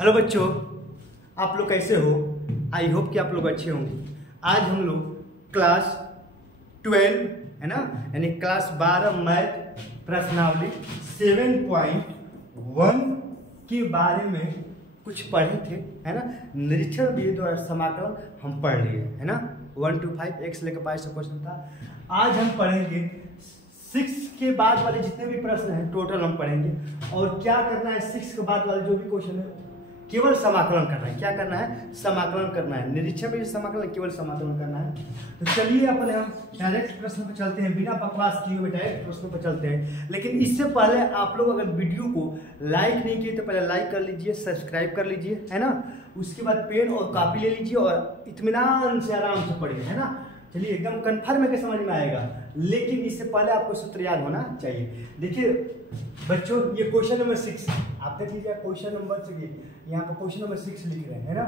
Hello बच्चों, आप लोग कैसे हो? आई होप कि आप लोग अच्छे होंगे। आज हम लोग क्लास 12 है ना, यानी क्लास 12 मैथ प्रश्नावली 7.1 के बारे में कुछ पढ़े थे, है ना। निरीक्षण विधि और समाकलन हम पढ़ लिए, है ना। 1 to 5 x लेकर 5 से क्वेश्चन था। आज हम पढ़ेंगे 6 के बाद वाले जितने भी प्रश्न हैं टोटल हम पढ़ेंगे। और क्या करना है, 6 के बाद वाले जो भी क्वेश्चन है केवल समाकलन करना है। क्या करना है? समाकलन करना है। निरीक्षण में समाकलन, केवल समाकलन करना है। तो चलिए अपने हम डायरेक्ट प्रश्न पर चलते हैं, बिना बकवास किए हुए डायरेक्ट प्रश्न पर चलते हैं। लेकिन इससे पहले आप लोग अगर वीडियो को लाइक नहीं किए तो पहले लाइक कर लीजिए, सब्सक्राइब कर लीजिए, है ना। उसके बाद पेन और कॉपी ले लीजिए और इत्मीनान से आराम से पढ़िए, है ना। चलिए एकदम कन्फर्म है कि समझ में आएगा। लेकिन इससे पहले आपको सूत्र याद होना चाहिए। देखिए बच्चों, ये क्वेश्चन नंबर 6 आप देख लीजिए। क्वेश्चन नंबर, चलिए यहाँ पर क्वेश्चन नंबर 6 लिख रहे हैं, है ना।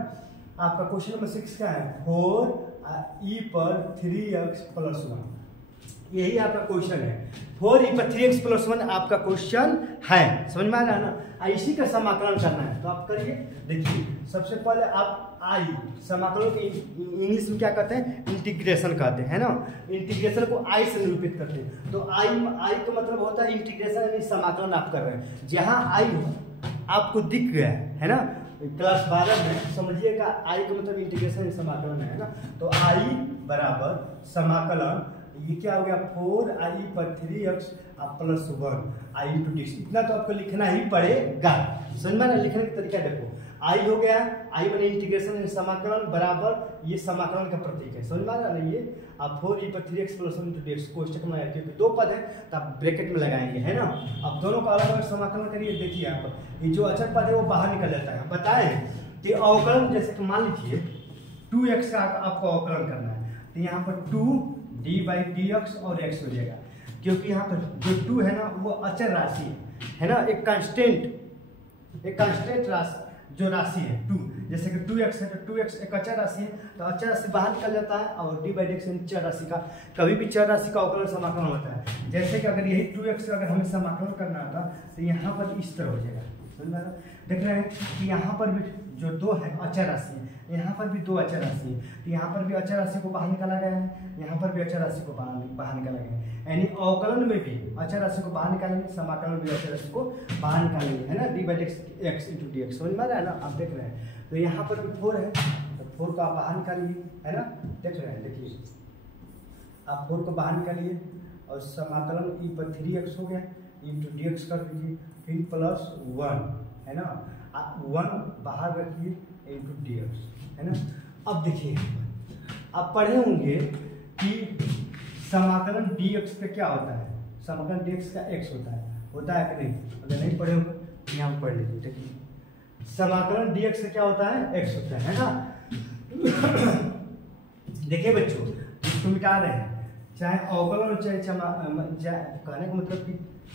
आपका क्वेश्चन नंबर 6 क्या है? 4e पर 3x + 1, यही आपका क्वेश्चन है। 4e पर 3x + 1 आपका क्वेश्चन है। समझ में आ रहा है ना। इसी का समाकलन करना है तो आप करिए। देखिए सबसे पहले आप आई समाकलन की इंग्लिश में क्या कहते हैं? इंटीग्रेशन कहते हैं ना। इंटीग्रेशन को आई से निरूपित करते हैं। तो आई का मतलब होता है इंटीग्रेशन, यानी समाकलन आप कर रहे हैं। जहां आई आपको दिख गया है ना, क्लास 12 में समझिएगा। आई का मतलब इंटीग्रेशन समाकलन है ना। तो आई बराबर समाकलन, ये क्या हो गया? 4i पर 3x + 1 i × dx। इतना तो आपको लिखना ही पड़ेगा। समझ में? लिखने का तरीका देखो। आई हो गया, आई बने इंटीग्रेशन समाकलन बराबर ये समाकलन का प्रतीक है। समझ में आ रहा है। ये आप 4e पर 3x + 1 × dx कोष्टक में क्योंकि दो पद है तो आप ब्रैकेट में लगाएंगे, है ना। अब दोनों का अलग अलग समाकलन करिए। देखिए आप ये जो अचर पद है वो बाहर निकल जाता है। बताएं कि अवकलन, जैसे कि मान लीजिए 2x का आपको अवकलन करना है तो यहाँ पर 2d/dx और x हो जाएगा। क्योंकि यहाँ पर जो 2 है ना वो अचर राशि है ना, एक कांस्टेंट राशि जो राशि है 2। जैसे कि 2x है तो 2x एक अचर राशि है, तो अचर राशि बाहर निकल जाता है। और d/dx चर राशि का, कभी भी चर राशि का अवकलन समाकलन होता है। जैसे कि अगर यही 2x का अगर हमें समाकलन करना था तो यहाँ पर इस तरह हो जाएगा। समझ रहे हैं? देख रहे हैं कि यहाँ पर भी जो 2 है अचर राशि है, यहाँ पर भी 2 अचर राशि है। तो यहाँ पर भी अचर राशि को बाहर निकाला गया है, यहाँ पर भी अचर राशि को बाहर निकाला गया है। यानी अवकलन में भी अचर राशि को बाहर निकालेंगे, समाकलन में भी अचर राशि को बाहर निकालेंगे, है ना। d/x × dx। समझ में आ रहा है ना। आप देख रहे हैं तो यहाँ पर भी 4 है तो 4 को आप बाहर निकालिए, है ना। देख रहे हैं, देखिए आप 4 को बाहर निकालिए और समाकलन e पर 3x हो गया, × dx कर दीजिए, फिर +1, है ना। 1 बाहर रखिए × dx, है ना। अब देखिए आप पढ़े होंगे कि समाकलन dx पे क्या होता है? समाकलन dx का x होता है कि नहीं? अगर नहीं पढ़े होंगे तो यहाँ पढ़ लीजिए। देखिए समाकलन dx से क्या होता है? x होता है ना। देखिए बच्चों, इसको मिटा रहे हैं, चाहे अवकलन हो चाहे कहने का मतलब कि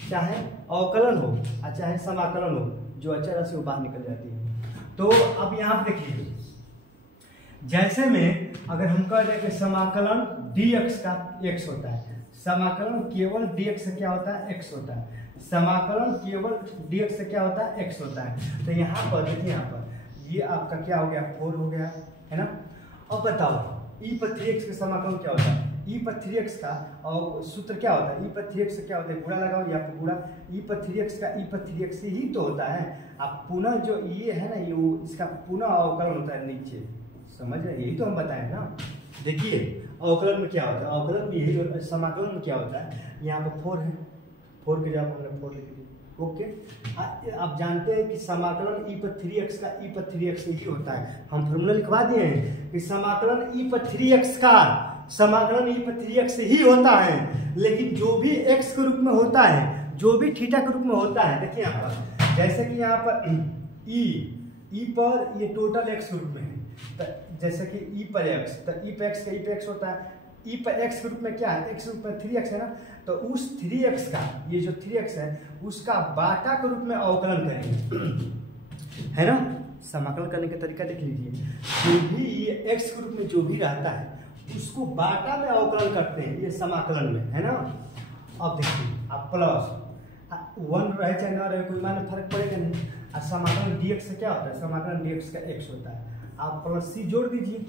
चाहे अवकलन हो और चाहे समाकलन हो, जो अचर राशि वो बाहर निकल जाती है। तो अब यहाँ देखिए, जैसे में अगर हम कह रहे हैं कि समाकलन dx का x होता है, समाकलन केवल dx से क्या होता है? x होता है। समाकलन केवल dx से क्या होता है? x होता है। तो यहाँ पर देखिए, यहाँ पर ये आपका क्या हो गया? 4 हो गया, है ना। अब बताओ e पर 3x का समाकलन क्या होता है? e पर 3x का और सूत्र क्या होता है? e पर 3x से क्या होता है? गुणा लगाओ या गुणा e पर 3x का e पर 3x से ही तो होता है। आप पुनः जो ये है ना, ये इसका पुनः अवकलन होता है नीचे। समझ रहे? यही तो हम बताएं ना। देखिए अवकलन में क्या होता है, अवकलन में यही, समाकलन में क्या होता है? यहाँ पर 4 है, 4 के जगह हमने 4 लिख दिया। ओके, आप जानते हैं कि समाकलन e पर 3x का e पर 3x से ही होता है। हम फॉर्मूला लिखवा दिए हैं कि समाकलन e पर 3x का समाकलन e पर 3x से ही होता है। लेकिन जो भी x के रूप में होता है, जो भी थीटा के रूप में होता है, देखिए यहाँ पर जैसे कि यहाँ पर e पर ये टोटल x के रूप में है, जैसे कि e पर x, तो e पर x का e पर x होता है। e पर x के रूप में क्या है? x के रूप में 3x है ना। तो उस 3x का, ये जो 3x है उसका बाटा के रूप में अवकलन करेंगे, है ना। समाकलन करने का तरीका देख लीजिए। जो भी ये x के रूप में जो भी रहता है उसको बाटा में अवकलन करते हैं, ये समाकलन में, है ना। अब देखिए आप +1 रहे चाहे ना रहे, कोई माने फर्क पड़ेगा नहीं। और समाकलन dx से क्या होता है, समाकलन dx का x होता है। आप प्लस c जोड़ दीजिए,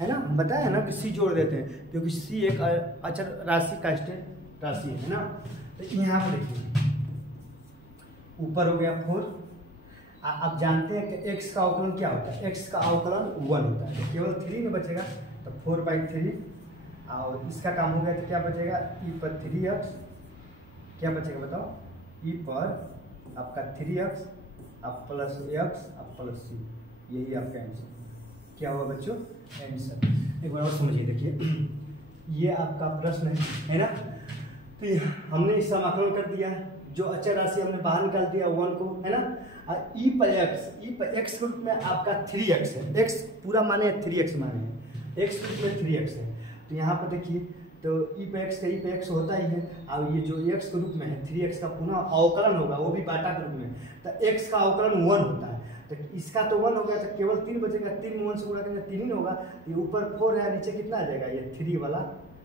है ना, बताया ना कि c जोड़ देते हैं क्योंकि c एक अचर राशि कांस्टेंट राशि है ना। तो यहाँ पर देखिए ऊपर हो गया 4। आप जानते हैं कि x का अवकलन क्या होता है, x का अवकलन 1 होता है, तो केवल 3 में बचेगा, तो 4/3 और इसका काम हो गया तो क्या बचेगा e पर 3x, क्या बचेगा बताओ, e पर आपका 3x आप प्लस x आप प्लस c, यही आपका आंसर क्या हुआ बच्चों, आंसर। एक बार और समझिए, देखिए ये आपका प्रश्न है ना। तो हमने इस समाकलन कर दिया, जो अचर राशि हमने बाहर निकाल दिया 1 को, है ना। e पर x के रूप में आपका 3x है, x पूरा माने 3x माने है, x के रूप में 3x है। तो यहाँ पर देखिए तो e पे x होता ही है, और ये जो x के रूप में है 3x का पुनः अवकलन होगा, वो भी बाटा के रूप में, तो x का अवकलन 1 होता है। तो इसका तो 1 हो गया, तो केवल 3 बचेगा, 3 में 1 से गुणा करेंगे 3 ही होगा, ये ऊपर 4 है, नीचे कितना आ जाएगा ये 3 वाला,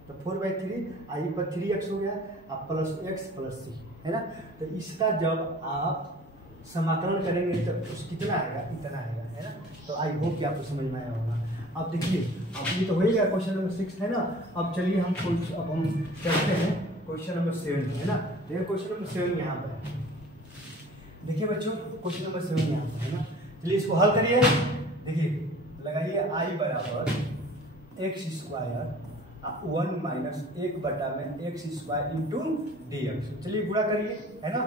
तो 4/3 आई पर 3x हो गया, अब प्लस x प्लस c, है ना। तो इसका जब आप समाकलन करेंगे तो उस कितना आएगा, इतना आएगा, है ना। तो आई होप कि आपको समझ में आया होगा। अब देखिए अब ये तो हो ही गया क्वेश्चन नंबर 6, है ना। अब चलिए हम चलते हैं क्वेश्चन नंबर 7, है ना। तो ये क्वेश्चन नंबर 7 यहाँ पर है, देखिए बच्चों क्वेश्चन नंबर 7 यहाँ पर है ना। चलिए इसको हल करिए, देखिए लगाइए i बराबर x² 1 minus 1/x² into dx। चलिए गुणा करिए, है ना।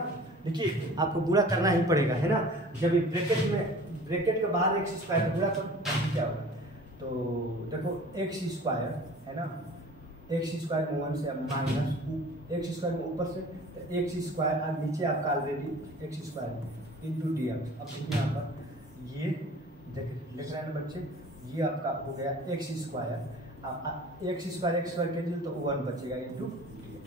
देखिए आपको गुणा करना ही पड़ेगा, है ना। जब ब्रैकेट के बाहर x² तो गुणा कर क्या होगा, तो देखो x² है ना, x² में 1 से माइनस x² में ऊपर से तो x² और नीचे आपका ऑलरेडी x² इंटू dx। अब देखिए यहाँ पर ये लिख रहे हैं बच्चे, ये आपका हो गया x², अब x² कैंसिल तो 1 बचेगा इंटू dx।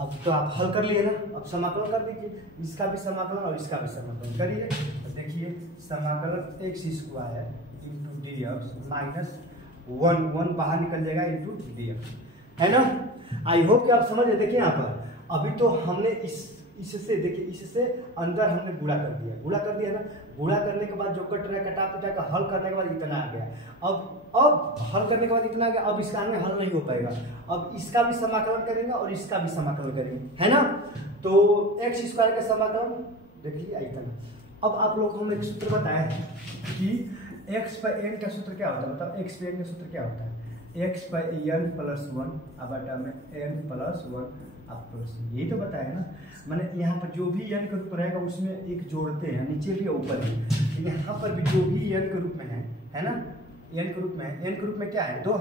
अब तो आप हल कर लिए ना, अब समाकलन कर दीजिए, इसका भी समाकलन और इसका भी समाकलन करिए। तो देखिए समाकलन x² इंटू dx माइनस 1 बाहर निकल जाएगा इंटू dx, है ना। आई होप कि आप समझ रहे। देखिए यहाँ पर अभी तो हमने इससे देखिए इससे अंदर हमने गुणा कर दिया ना। गुणा करने के बाद जो कट रहा है कटा पिटा का हल करने के बाद इतना आ गया। अब हल करने के बाद इतना आ गया, अब इसका आगे हल नहीं हो पाएगा। अब इसका भी समाकलन करेंगे और इसका भी समाकलन करेंगे, है ना। तो x² का समाकलन देख लीजिए इतना। अब आप लोग को हमने एक सूत्र बताया है कि x पर n का सूत्र क्या होता है, मतलब x पर n का सूत्र क्या होता है, x पर n प्लस 1 अब बटा में n प्लस 1 आप प्लस, यही तो बताया ना। मैंने यहाँ पर जो भी n का रूप रहेगा उसमें एक जोड़ते हैं, नीचे भी ऊपर भी। यहाँ पर भी जो भी n के रूप में है ना, n के रूप में n के रूप में क्या है 2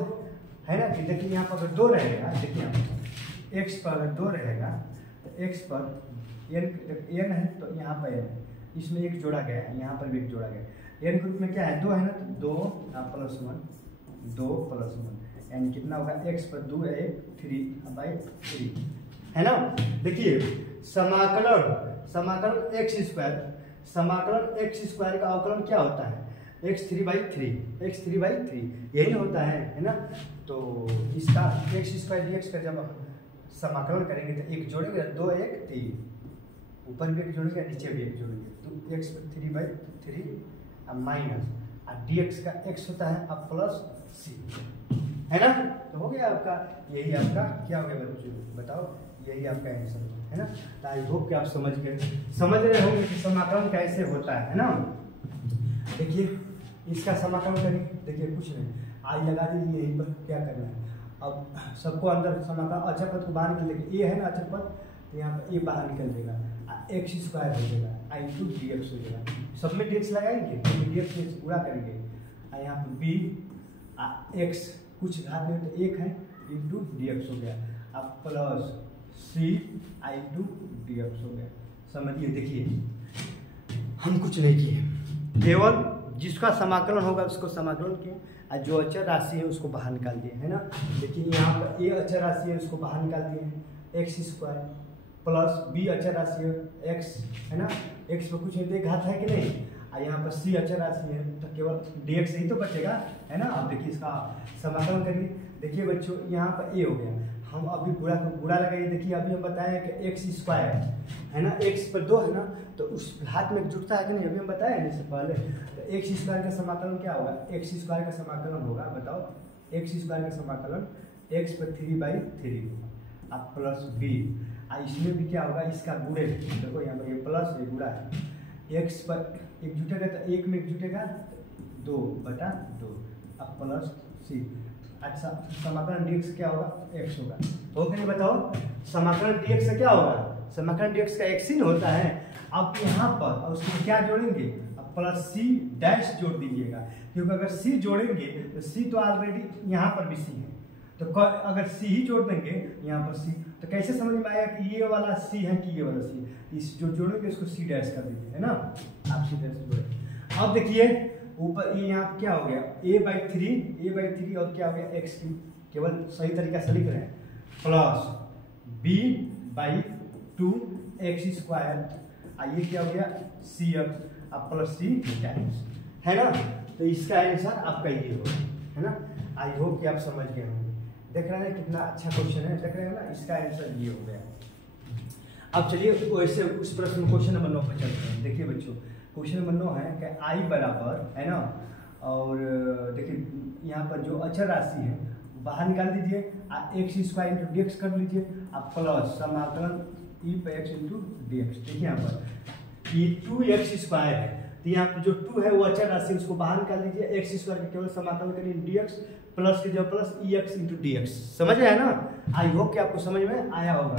है ना। देखिए यहाँ पर अगर 2 रहेगा, देखिए यहाँ पर x पर अगर 2 रहेगा तो x पर n है तो यहाँ पर n है, इसमें एक जोड़ा गया है, यहाँ पर भी एक जोड़ा गया। n के रूप में क्या है 2 है ना, तो 2 प्लस 1 2 प्लस 1 यानी कितना होगा, x पर 2 है 3/3, है ना। देखिए समाकलन x² का अवकलन क्या होता है, x3/3 यही होता है ना। तो इसका x² dx का जब समाकलन करेंगे तो एक जोड़ेंगे 2 1 3, ऊपर भी एक जोड़ेंगे नीचे भी एक जोड़ेंगे, तो x 3/3 माइनस dx का x होता है अब प्लस c, है ना। तो हो गया आपका, यही आपका क्या हो गया बच्चों बताओ, यही आपका आंसर है ना। तो आई होप कि आप समझ रहे होंगे कि समाकलन कैसे होता है ना। देखिए इसका समाकलन करें, देखिए कुछ नहीं, आई लगा दीजिए यहीं पर, क्या करना है अब सबको अंदर समाकलन अचर पद को बाहर निकल देगा, ए है ना अचर पद, तो यहाँ पर ए बाहर निकल देगा, x² हो जाएगा इंटू dx हो जाएगा। सब में dx लगाएंगे, dx पूरा करेंगे, यहाँ पर b x कुछ घात में तो 1 है इंटू dx हो गया, अब प्लस c इंटू dx हो गया। समझिए देखिए हम कुछ नहीं किए, केवल जिसका समाकलन होगा उसको समाकलन किए और जो अचर राशि है उसको बाहर निकाल दिए, है ना। देखिए यहाँ पर a अचर राशि है उसको बाहर निकाल दिए हैं x² प्लस b अचर राशि है x, है ना। x पर कुछ नहीं घात है कि नहीं, और यहाँ पर c अचर राशि है तो केवल dx ही तो बचेगा, है ना। अब देखिए इसका समाकलन करिए, देखिए बच्चों यहाँ पर a हो गया, हम अभी गुणा लगाइए। देखिए अभी हम बताए कि एक्स स्क्वायर है ना, एक्स पर 2 है ना, तो उस हाथ में जुड़ता है कि नहीं, अभी हम बताए इससे पहले। तो एक्स स्क्वायर का समाकलन क्या होगा, एक्स स्क्वायर का समाकलन होगा, बताओ एक्स स्क्वायर का समाकलन एक्स पर 3/3 होगा अब प्लस बी, इसमें भी क्या होगा, इसका गुणे, देखो यहाँ पर ये प्लस ये गुणा है, एक्स पर एक जुटेगा तो एक में एक जुटेगा 2/2 अब प्लस सी। अच्छा समाकलन dx क्या होगा, x होगा, हो कि नहीं बताओ। समाकलन dx से क्या होगा, समाकलन dx का x ही होता है। अब यहाँ पर और उसमें क्या जोड़ेंगे, अब प्लस सी डैश जोड़ दीजिएगा, क्योंकि अगर c जोड़ेंगे तो c तो ऑलरेडी यहाँ पर भी c है, तो अगर c ही जोड़ देंगे यहाँ पर c, तो कैसे समझ में आएगा कि ये वाला c है कि ये वाला c, इस जो जोड़ेंगे इसको c डैश कर दीजिए, है ना, आप c डैश जोड़े। अब देखिए ऊपर ये यहाँ क्या हो गया a/3 और क्या हो गया x3, केवल सही तरीका से लिख रहे हैं, प्लस b/2 x², ये क्या हो गया cx अब प्लस c टाइम्स, है ना। तो इसका आंसर आपका ये होगा, है ना। आई होप कि आप समझ गए होंगे। देख रहे हैं कितना अच्छा क्वेश्चन है, देख रहे हैं ना, इसका आंसर ये हो गया। अब चलिए वैसे उस प्रश्न क्वेश्चन नंबर 9 पर चलते हैं। देखिए बच्चों क्वेश्चन नंबर 9 है कि आई बराबर, है ना, और देखिए यहाँ पर जो अचर राशि है बाहर निकाल दीजिए, x² इंटू डी एक्स कर लीजिए, आप प्लस समाकलन e/x इंटू डी एक्स। देखिए यहाँ पर ये 2x² है, तो यहाँ पर जो 2 है वो अचर राशि, उसको बाहर निकाल दीजिए, x² का केवल समाकलन करिए dx, प्लस के जो plus ex into D x. समझ आया ना, आई होप कि आपको समझ में आया होगा।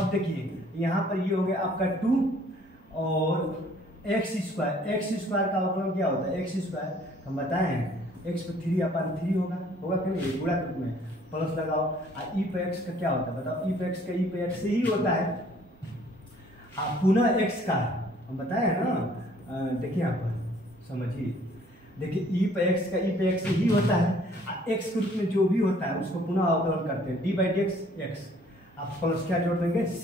अब देखिए यहाँ पर ये हो गया आपका 2 और x² का अवकलन क्या होता है, x² हम बताए हैं x पर 3/3 होगा कि नहीं, गुणा के रूप में प्लस लगाओ, और e/x का क्या होता है बताओ, e/x का e/x से ही होता है, आप पुनः x का हम बताए हैं ना, देखिए यहाँ पर समझिए, देखिए e/x का e/x से ही होता है, x के रूप में जो भी होता है उसको पुनः अवकलन करते हैं, d/dx x, आप प्लस क्या जोड़ देंगे c।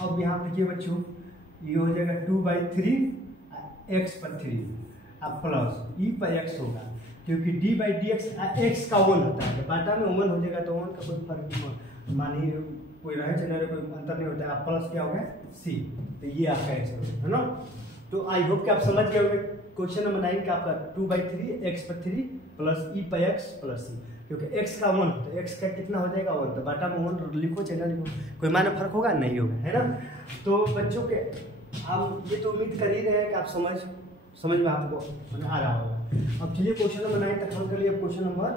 अब यहाँ देखिए बच्चों ये हो जाएगा 2/3 x/3 अब प्लस e/x होगा, क्योंकि d/dx x का 1 होता है, बाटा में 1 हो जाएगा तो 1 का कोई फर्क नहीं, मानिए कोई रहे चले कोई अंतर नहीं होता है, आप प्लस क्या हो गया c, तो ये आपका आंसर है ना। तो आई होप कि आप समझ गए होंगे क्वेश्चन नंबर 9 का आपका 2/3 x/3 plus e/x plus c, क्योंकि x का 1 तो x का कितना हो जाएगा 1, तो बाटा में 1 लिखो चाहे ना लिखो, कोई माने फर्क होगा नहीं होगा, है ना। तो बच्चों के हम ये तो उम्मीद कर ही रहे हैं कि आप समझ में आपको आ रहा होगा। अब चलिए क्वेश्चन नंबर 9 तक हल कर लिए, क्वेश्चन नंबर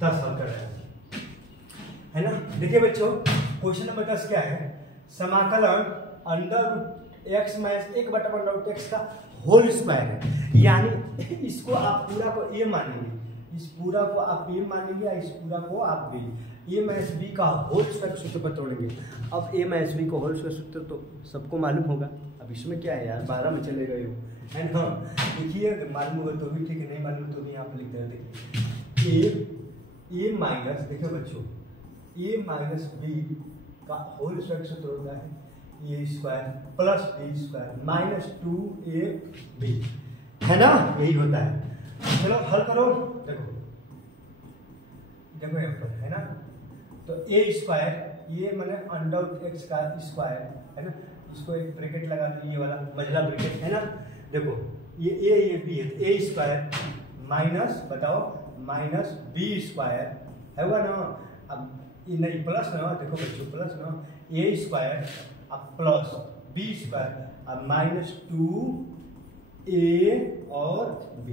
10 हल कर रहे हैं, है ना। देखिए बच्चों क्वेश्चन नंबर 10 क्या है, समाकलन √x - 1/√x का होल स्क्वायर है, यानी इसको आप पूरा को a मानेंगे, इस पूरा को आप a मानेंगे, इस पूरा को आप b, a - b का होल स्क्वायर सूत्र पर तोड़ेंगे। अब a - b को होल स्क्वायर सूत्र तो सबको मालूम होगा, अब इसमें क्या है यार 12 में चले गए हो, है ना। देखिए मालूम होगा तो भी ठीक है, नहीं मालूम तो भी यहाँ पर लिखते हैं। देखिए a माइनस, देखिए बच्चों a - b का होल स्क्वायर सूत्र होता है a² प्लस b² -2ab, है ना, यही होता है। चलो हल करो, देखो यहाँ पर है ना, तो a² ये मैंने √x का स्क्वायर है ना, इसको एक ब्रैकेट लगा दो, ये वाला मझला ब्रैकेट है ना, देखो ये a ये b है, a² माइनस बताओ -b² है ना, अब ये नहीं प्लस ना, देखो बच्चों प्लस ना, a² अब प्लस b² अब -2a और b,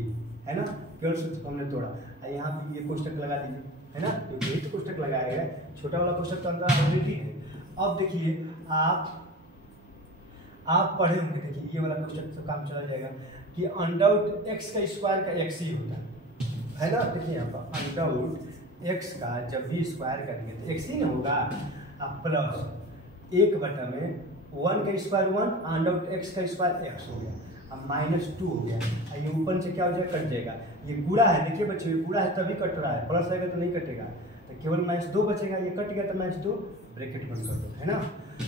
है ना, केवल सूत्र हमने तोड़ा, यहाँ पे ये कोष्टक लगा दीजिए, है ना, क्योंकि ये तो कोष्टक लगाया गया है, छोटा वाला कोष्टक तो अंदर ऑलरेडी है। अब देखिए आप पढ़े होंगे, देखिए ये वाला कोष्टक तो काम चला जाएगा कि √x का स्क्वायर का x ही होता है ना। देखिए यहाँ पर √x का जब भी स्क्वायर करेंगे तो x ही ना होगा, अब प्लस 1/1 का स्क्वायर 1, √x का स्क्वायर x हो गया, अब -2 हो गया, ये ऊपर से क्या हो जाएगा कट जाएगा, ये गुणा है, देखिए बच्चों ये गुणा है तभी कट रहा है, प्लस आएगा तो नहीं कटेगा, तो केवल -2 बचेगा, ये कट गया तो -2 ब्रैकेट बंद कर दो, है ना।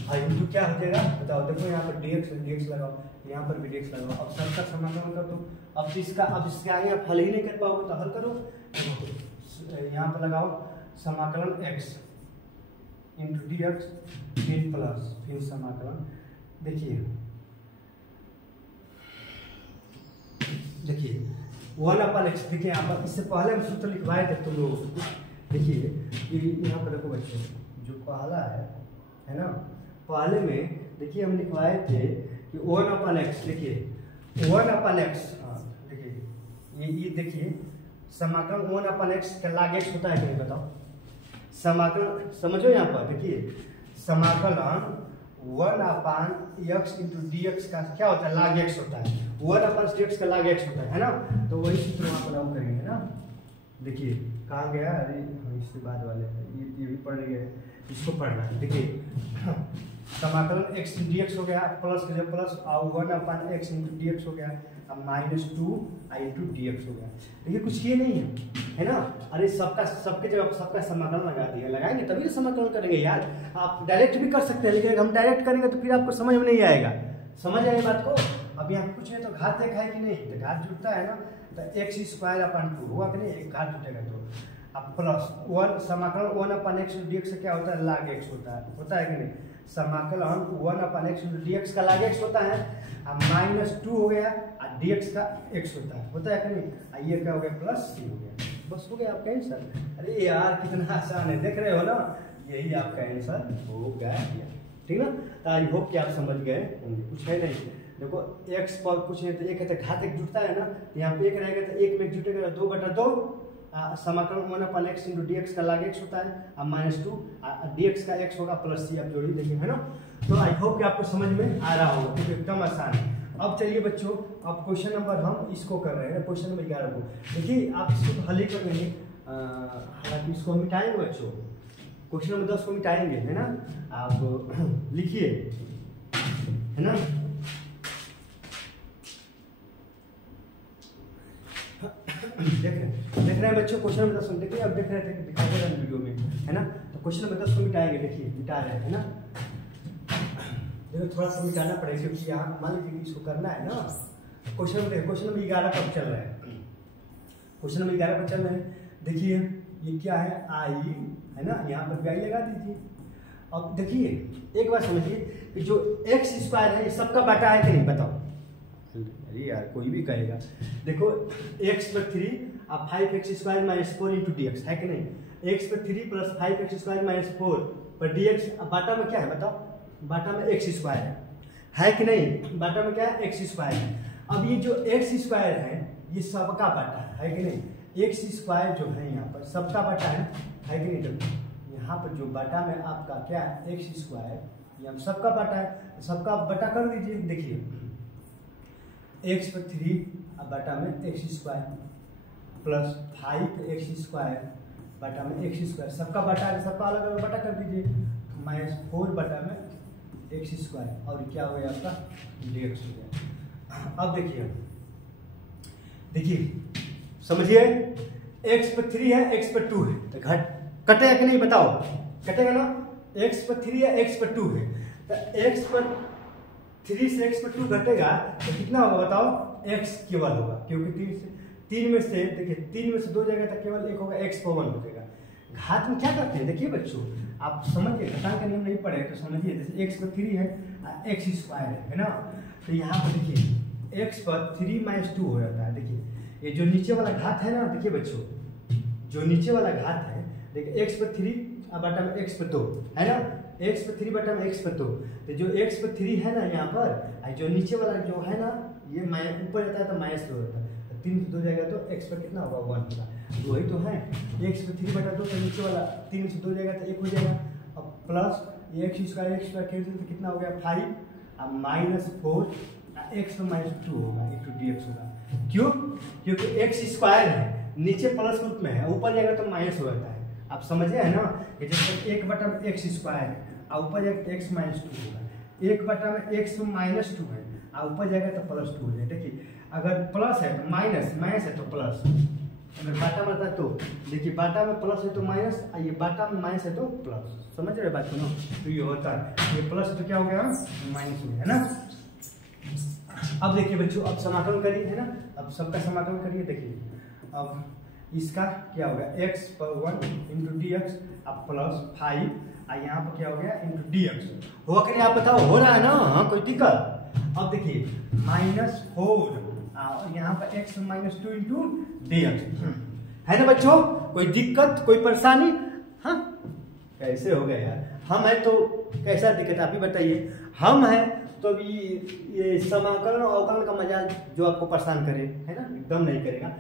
और इंटू क्या हो जाएगा बताओ, देखो यहाँ पर dx लगाओ, यहाँ पर भी dx लगाओ, अब सबका समाकलन कर दो। अब इसका आगे आप हल ही नहीं कर पाओगे तो हल करो, यहाँ पर लगाओ समाकलन x इंटू डी एक्स, फिर प्लस, फिर समाकलन। देखिए 1/x। देखिए यहाँ पर इससे पहले हम सूत्र लिखवाए थे तुम लोगों को। देखिए यहाँ पर देखो बच्चों, जो पहला है ना, पहले में देखिए हम लिखवाए थे कि 1/x। देखिए 1/x, हाँ देखिए ये देखिए समाकलन 1/x का log x होता है कि नहीं बताओ। समाकलन समझो यहाँ पर, देखिए समाकलन 1/x इंटू डी एक्स का क्या होता है, log x होता है। 1/dx का log x होता है ना, तो वही सूत्र वहाँ पर हम करेंगे ना। देखिए कहाँ गया, अरे इससे बाद वाले ये भी पढ़ रही है, इसको पढ़ना है। देखिए समाकलन x डी एक्स हो गया, प्लस के लिए प्लस, और 1/x इंटू डी एक्स हो गया, अब -2 इंटू डी एक्स हो गया। देखिए कुछ किए नहीं है ना। अरे सबके जगह सबका समाकलन लगा दिया, लगाएंगे तभी तो समाकलन करेंगे यार। आप डायरेक्ट भी कर सकते हैं, लेकिन हम डायरेक्ट करेंगे तो फिर आपको समझ में नहीं आएगा। समझ आएगी बात को। अब यहाँ कुछ है तो घात एक है कि नहीं, तो घात जुड़ता है ना, तो x² हुआ कि नहीं, एक घात जुटेगा तो। अब प्लस 1 समाकलन 1/x डी एक्स से क्या होता है, log x होता है कि नहीं। समाकलन 1/x डी एक्स का log x होता है, अब -2 हो गया, और डी एक्स का x होता है कि नहीं। ये क्या हो गया, प्लस c हो गया। बस हो गया आपका आंसर। अरे यार कितना आसान है, देख रहे हो ना, यही आपका आंसर हो गया, ठीक ना। तो आई होप कि आप समझ गए होंगे, कुछ है नहीं। देखो x पर कुछ नहीं, तो एक है तो घात एक जुटता है ना, तो यहाँ पे एक रहेगा तो एक में जुटेगा 2/2। समाकलन 1/x इंटू डी एक्स का log x होता है, अब -2 डी एक्स का x होगा, प्लस c। आप जोड़ी देखिए है ना। तो आई होप कि आपको समझ में आ रहा होगा, क्योंकि एकदम आसान है। अब चलिए बच्चों, अब क्वेश्चन नंबर हम इसको कर रहे हैं, क्वेश्चन नंबर 11 को। देखिए आप इसको हल ही करेंगे, हालांकि इसको हम मिटाएंगे बच्चों, क्वेश्चन नंबर 10 को मिटाएंगे, है ना। आप लिखिए, है ना। देख रहे हैं बच्चों, क्वेश्चन नंबर 10 देखिए। अब देख रहे थे, दिखाई दे रहा है वीडियो में, है ना। तो क्वेश्चन नंबर 10 को मिटाएंगे। देखिए मिटा रहे हैं ना, देखो थोड़ा सा मिटाना पड़ेगा, क्योंकि यहाँ मान लीजिए इसको करना है ना। क्वेश्चन नंबर 11 कब चल रहा है, क्वेश्चन नंबर 11 पर चल रहे हैं। देखिए ये क्या है, आई है ना, यहाँ पर भी आई लगा दीजिए। अब देखिए एक बात समझिए कि जो x² है ये सबका बाटा है कि नहीं, बताओ। अरे यार कोई भी कहेगा, देखो x/3 अब 5x² - 4 इंटू डी एक्स है कि नहीं। x/3 प्लस 5x² - 4 पर डी एक्स। अब बाटा में क्या है बताओ, बाटा में x² है कि नहीं, बाटा में क्या है, x² है। अब ये जो x² है ये सबका बाटा है कि नहीं। x² जो है यहाँ पर सबका बाटा है कि नहीं। तो यहाँ पर जो बाटा में आपका क्या है, x², ये हम सबका बाटा है, सबका बटा कर दीजिए। देखिए x/3 अब बाटा में x² प्लस 5x² बाटा में x², सबका बाटा है, सबका अलग अलग बाटा कर दीजिए। -4 बाटा में x², और क्या हो गया आपका, dx हो गया। अब देखिए समझिए, x/3 है, x/2 है, तो घट कटेगा कि नहीं बताओ, कटेगा ना। x/3 है, x/2 है, तो x/3 से x/2 घटेगा तो कितना होगा बताओ, x केवल होगा, क्योंकि 3 में से देखिए 3 में से 2 जाएगा तो केवल 1 होगा, x पर 1 हो जाएगा। घात में क्या करते हैं, देखिए बच्चों आप समझिए, घटांक का नियम नहीं पढ़े तो समझिए। जैसे x/3 है, x² है ना, तो यहाँ पर देखिए x पर 3 - 2 हो जाता है। देखिए ये जो नीचे वाला घात है ना, देखिए बच्चों जो नीचे वाला घात है, देखिए x/3 अब बटा में x/2 है ना, x/3 बटा में x/2। तो जो x/3 है ना यहाँ पर, जो नीचे वाला जो है ना, ये ऊपर जाता है तो -2 होता है, 3 से 2 जाएगा तो x पर कितना होगा, 1 होगा। वही तो है, x/3 बटा 2, तो नीचे वाला 3 से 2 जाएगा तो 1 हो जाएगा। अब प्लस x² कैंसिल तो कितना हो गया, 5 अब -4 x पर -2 होगा, इंटू dx होगा। क्यों, क्योंकि x² है, नीचे प्लस रूप में है, ऊपर जाएगा तो माइनस हो जाता है। आप समझे है ना, जैसे 1 बटा में x² है और ऊपर जाएगा x -2 होगा, 1 बटा में x -2 है और ऊपर जाएगा तो +2 हो जाएगा। देखिए अगर प्लस है तो माइनस, माइनस है तो प्लस, अगर बाटा में रहता है तो देखिए बाटा में प्लस है तो माइनस, ये बाटा में माइनस है तो प्लस। समझ रहे बात को ना, तो ये होता है, ये प्लस तो क्या हो गया, माइनस हो गया, है ना। अब देखिए बच्चों, अब समाकलन करिए, है ना, अब सबका समाकलन करिए। देखिए अब इसका क्या हो गया x पर 1 इंटू डी एक्स अब प्लस 5 और यहाँ पर क्या हो गया इंटू डी एक्स हो कि नहीं आप बताओ, हो रहा है ना? हाँ कोई दिक्कत? अब देखिए -4 यहाँ पर x -2 इंटू डी एक्स है ना बच्चों? कोई दिक्कत कोई परेशानी? हाँ कैसे हो गया यार? हम है तो कैसा दिक्कत आप ही बताइए। हम है तो ये समाकलन और अवकलन का मजाल जो आपको परेशान करे है ना, एकदम नहीं करेगा।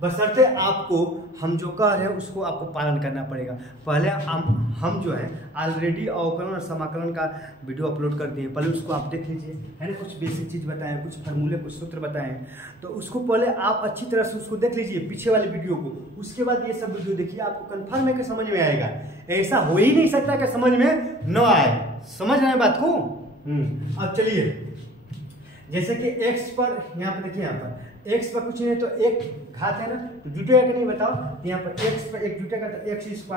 बशर्ते आपको हम जो कह रहे हैं उसको आपको पालन करना पड़ेगा। पहले हम जो है ऑलरेडी अवकलन और समाकलन का वीडियो अपलोड कर दिए, पहले उसको आप देख लीजिए है ना। कुछ बेसिक चीज़ बताएं, कुछ फार्मूले कुछ सूत्र बताएं, तो उसको पहले आप अच्छी तरह से उसको देख लीजिए पीछे वाले वीडियो को। उसके बाद ये सब वीडियो देखिए, आपको कन्फर्म है कि समझ में आएगा। ऐसा हो ही नहीं सकता कि समझ में न आए। समझ रहे हैं बात को? अब चलिए, जैसे कि x पर यहाँ पर देखिए, यहाँ पर x पर कुछ नहीं तो एक घात है ना, तो जुटेगा कि नहीं बताओ? तो यहाँ पर x पर एक जुटेगा तो x²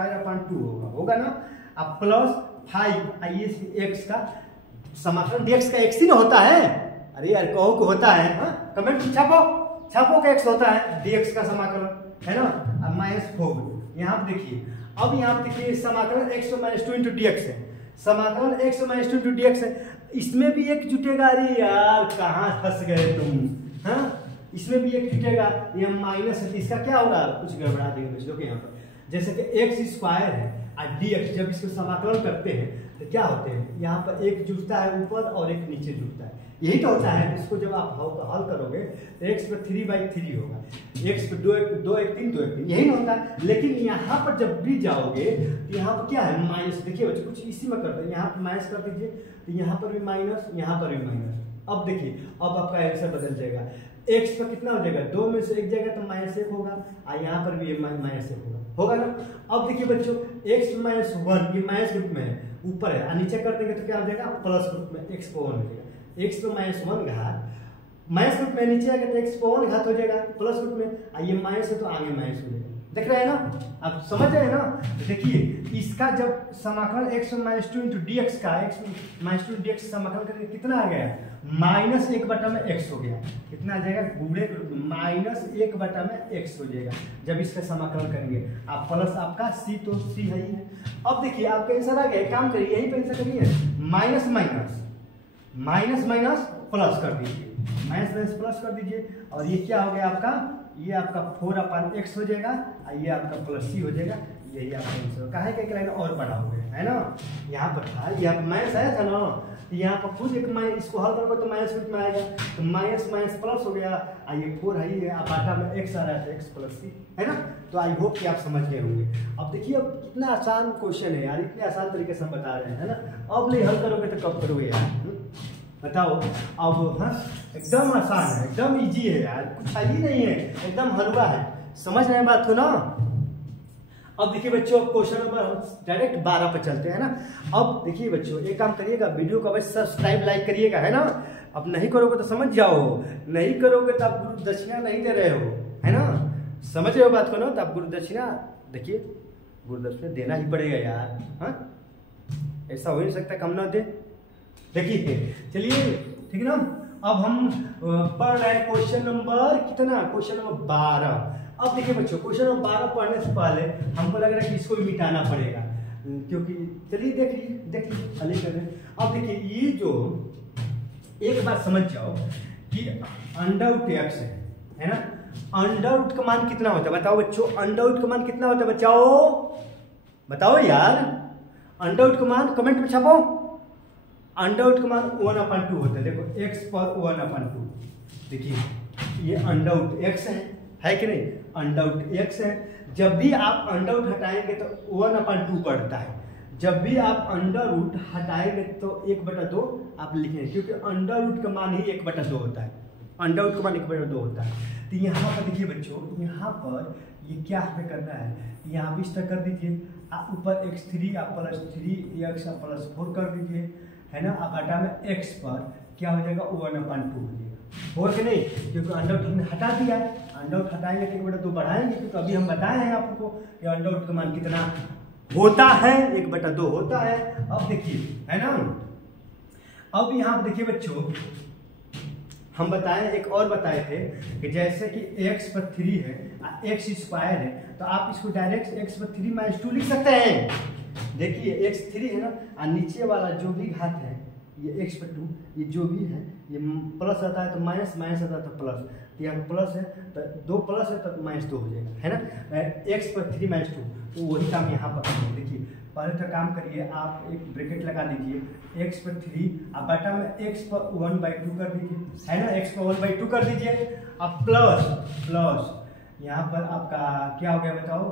होगा ना। अब प्लस 5 आइए x का समाकलन dx का x ही ना होता है। अरे यार कहो को होता है, हाँ कमेंट छापो का x होता है dx का समाकलन है ना। अब -4 यहाँ पर देखिए, अब यहाँ पर देखिए समाकलन x-2 इंटू dx है, समाकलन x-2 इंटू dx है, इसमें भी एक जुटेगा। अरे यार कहाँ फंस गए तुम? हाँ इसमें भी एक जुटेगा, ये माइनस है, इसका क्या होगा? कुछ गड़बड़ा देंगे बच्चों के यहाँ पर। जैसे कि x² है और dx, जब इसको समाकलन करते हैं तो क्या होते हैं? यहाँ पर एक जुटता है ऊपर और एक नीचे जुटता है, यही तो होता है। इसको जब आप हल करोगे तो x पर 3/3 होगा, x पर 2 1 3 यही होता है। लेकिन यहाँ पर जब भी जाओगे तो यहाँ पर क्या है? माइनस। देखिए बच्चों कुछ इसी में करते हैं, यहाँ पर माइनस कर दीजिए तो यहाँ पर भी माइनस, यहाँ पर भी माइनस। अब देखिए अब आपका आंसर बदल जाएगा। x पर कितना हो जाएगा? 2 में से एक जाएगा तो -1 होगा और यहाँ पर भी -1 होगा ना। अब देखिए बच्चों x -1 ये माइनस ग्रुप में है, ऊपर है, और नीचे कर देंगे तो क्या हो जाएगा? प्लस ग्रुप में x पर 1 हो जाएगा। x पर -1 घात माइनस ग्रुप में नीचे आएगा तो x पर 1 घात हो जाएगा प्लस ग्रुप में, और ये माइनस है तो आगे माइनस हो जाएगा। देख रहे हैं ना, आप समझ रहे हैं ना? देखिए इसका जब समाकलन x-2 इंटू dx का x-2 dx समाकलन करके कितना आ गया? -1/x हो गया। कितना आ जाएगा? पूरे -1/x हो जाएगा जब इसका समाकलन करेंगे। आप प्लस आपका c तो c है ही है। अब देखिए आपका आंसर आ गया। एक काम करिए, यही पे आंसर करिए, माइनस माइनस प्लस कर दीजिए, माइनस प्लस कर दीजिए, और ये क्या हो गया आपका? ये आपका 4/x हो जाएगा और ये आपका प्लस c हो जाएगा। यही आपका आंसर का है। एक लाइन और बड़ा हो गया है ना। यहाँ पर था, यहाँ पर माइनस आया था ना, यहाँ पर खुद एक माइनस, इसको हल करोगे तो माइनस रूप में आएगा, तो माइनस प्लस हो गया, और ये 4 है ही है, अब बाटा में x आ रहा है x प्लस c है ना। तो आई होप कि आप समझ गए होंगे। अब देखिए अब कितना आसान क्वेश्चन है यार, इतने आसान तरीके से हम बता रहे हैं है ना। अब नहीं हल करोगे तो कब करोगे यार? बताओ अब। हाँ एकदम आसान है, एकदम इजी है यार, कुछ है ही नहीं है, एकदम हलवा है। समझ रहे हैं बात को ना? अब देखिए बच्चों क्वेश्चन नंबर डायरेक्ट 12 पर चलते हैं ना। अब देखिए बच्चों एक काम करिएगा, वीडियो को अवश्य सब्सक्राइब लाइक करिएगा है ना। अब नहीं करोगे तो समझ जाओ, नहीं करोगे तो आप गुरु दक्षिणा नहीं दे रहे हो है ना। समझ रहे हो बात को ना? तो आप गुरु दक्षिणा देखिए, गुरु दक्षिणा देना ही पड़ेगा यार। हाँ ऐसा हो नहीं सकता कम ना दे। देखिए चलिए ठीक है ना। अब हम पढ़ रहे हैं क्वेश्चन नंबर कितना? Question number 12। अब देखिए बच्चों क्वेश्चन नंबर 12 पढ़ने से पहले हमको लग रहा है कि इसको भी मिटाना पड़ेगा, क्योंकि चलिए देख लीजिए हल कर रहे हैं। अब देखिए ये जो एक बार समझ जाओ कि √x है ना, √, का मान कितना होता है बताओ बच्चों? √, का मान कितना होता है बताओ यार। √, का मान कमेंट में छापो। √, का मान 1/2 होता है। देखो x पर 1/2, देखिए ये √x है कि नहीं? √x है। जब भी आप √ हटाएंगे तो 1/2 पड़ता है। जब भी आप √ हटाएंगे तो 1/2 आप लिखेंगे, क्योंकि √ का मान ही 1/2 होता है। √ का मान 1/2 होता है। तो यहाँ पर देखिए बच्चों, यहाँ पर ये क्या हमें करना है? यहाँ भी इस तरह कर दीजिए, आप ऊपर x3 आप +3 आप +4 कर दीजिए है ना। अब घटा में x पर क्या हो जाएगा? 1/2 हो जाएगा, हो कि नहीं? क्योंकि √ हमने हटा दिया है, √ हटाएंगे तो 1/2 बढ़ाएंगे, क्योंकि अभी हम बताए हैं आपको कि √ का मान कितना होता है? 1/2 होता है। अब देखिए है ना, अब यहाँ देखिए बच्चों हम बताएं एक और बताए थे कि जैसे कि x पर 3 है, x स्क्वायर है, तो आप इसको डायरेक्ट x पर 3 माइनस 2 लिख सकते हैं। देखिए x 3 है ना, और नीचे वाला जो भी घात है ये x पर 2, ये जो भी है ये प्लस आता है तो माइनस, माइनस आता है तो प्लस, तो यहाँ प्लस है तो 2 प्लस है तो माइनस 2 हो जाएगा, है ना। x पर 3 माइनस 2, तो वही काम यहाँ पर करेंगे। देखिए पहले तो काम करिए, आप एक ब्रैकेट लगा दीजिए, x पर 3 अब बटा में x पर 1/2 कर दीजिए, है ना, x पर 1/2 कर दीजिए। अब प्लस यहाँ पर आपका क्या हो गया बताओ,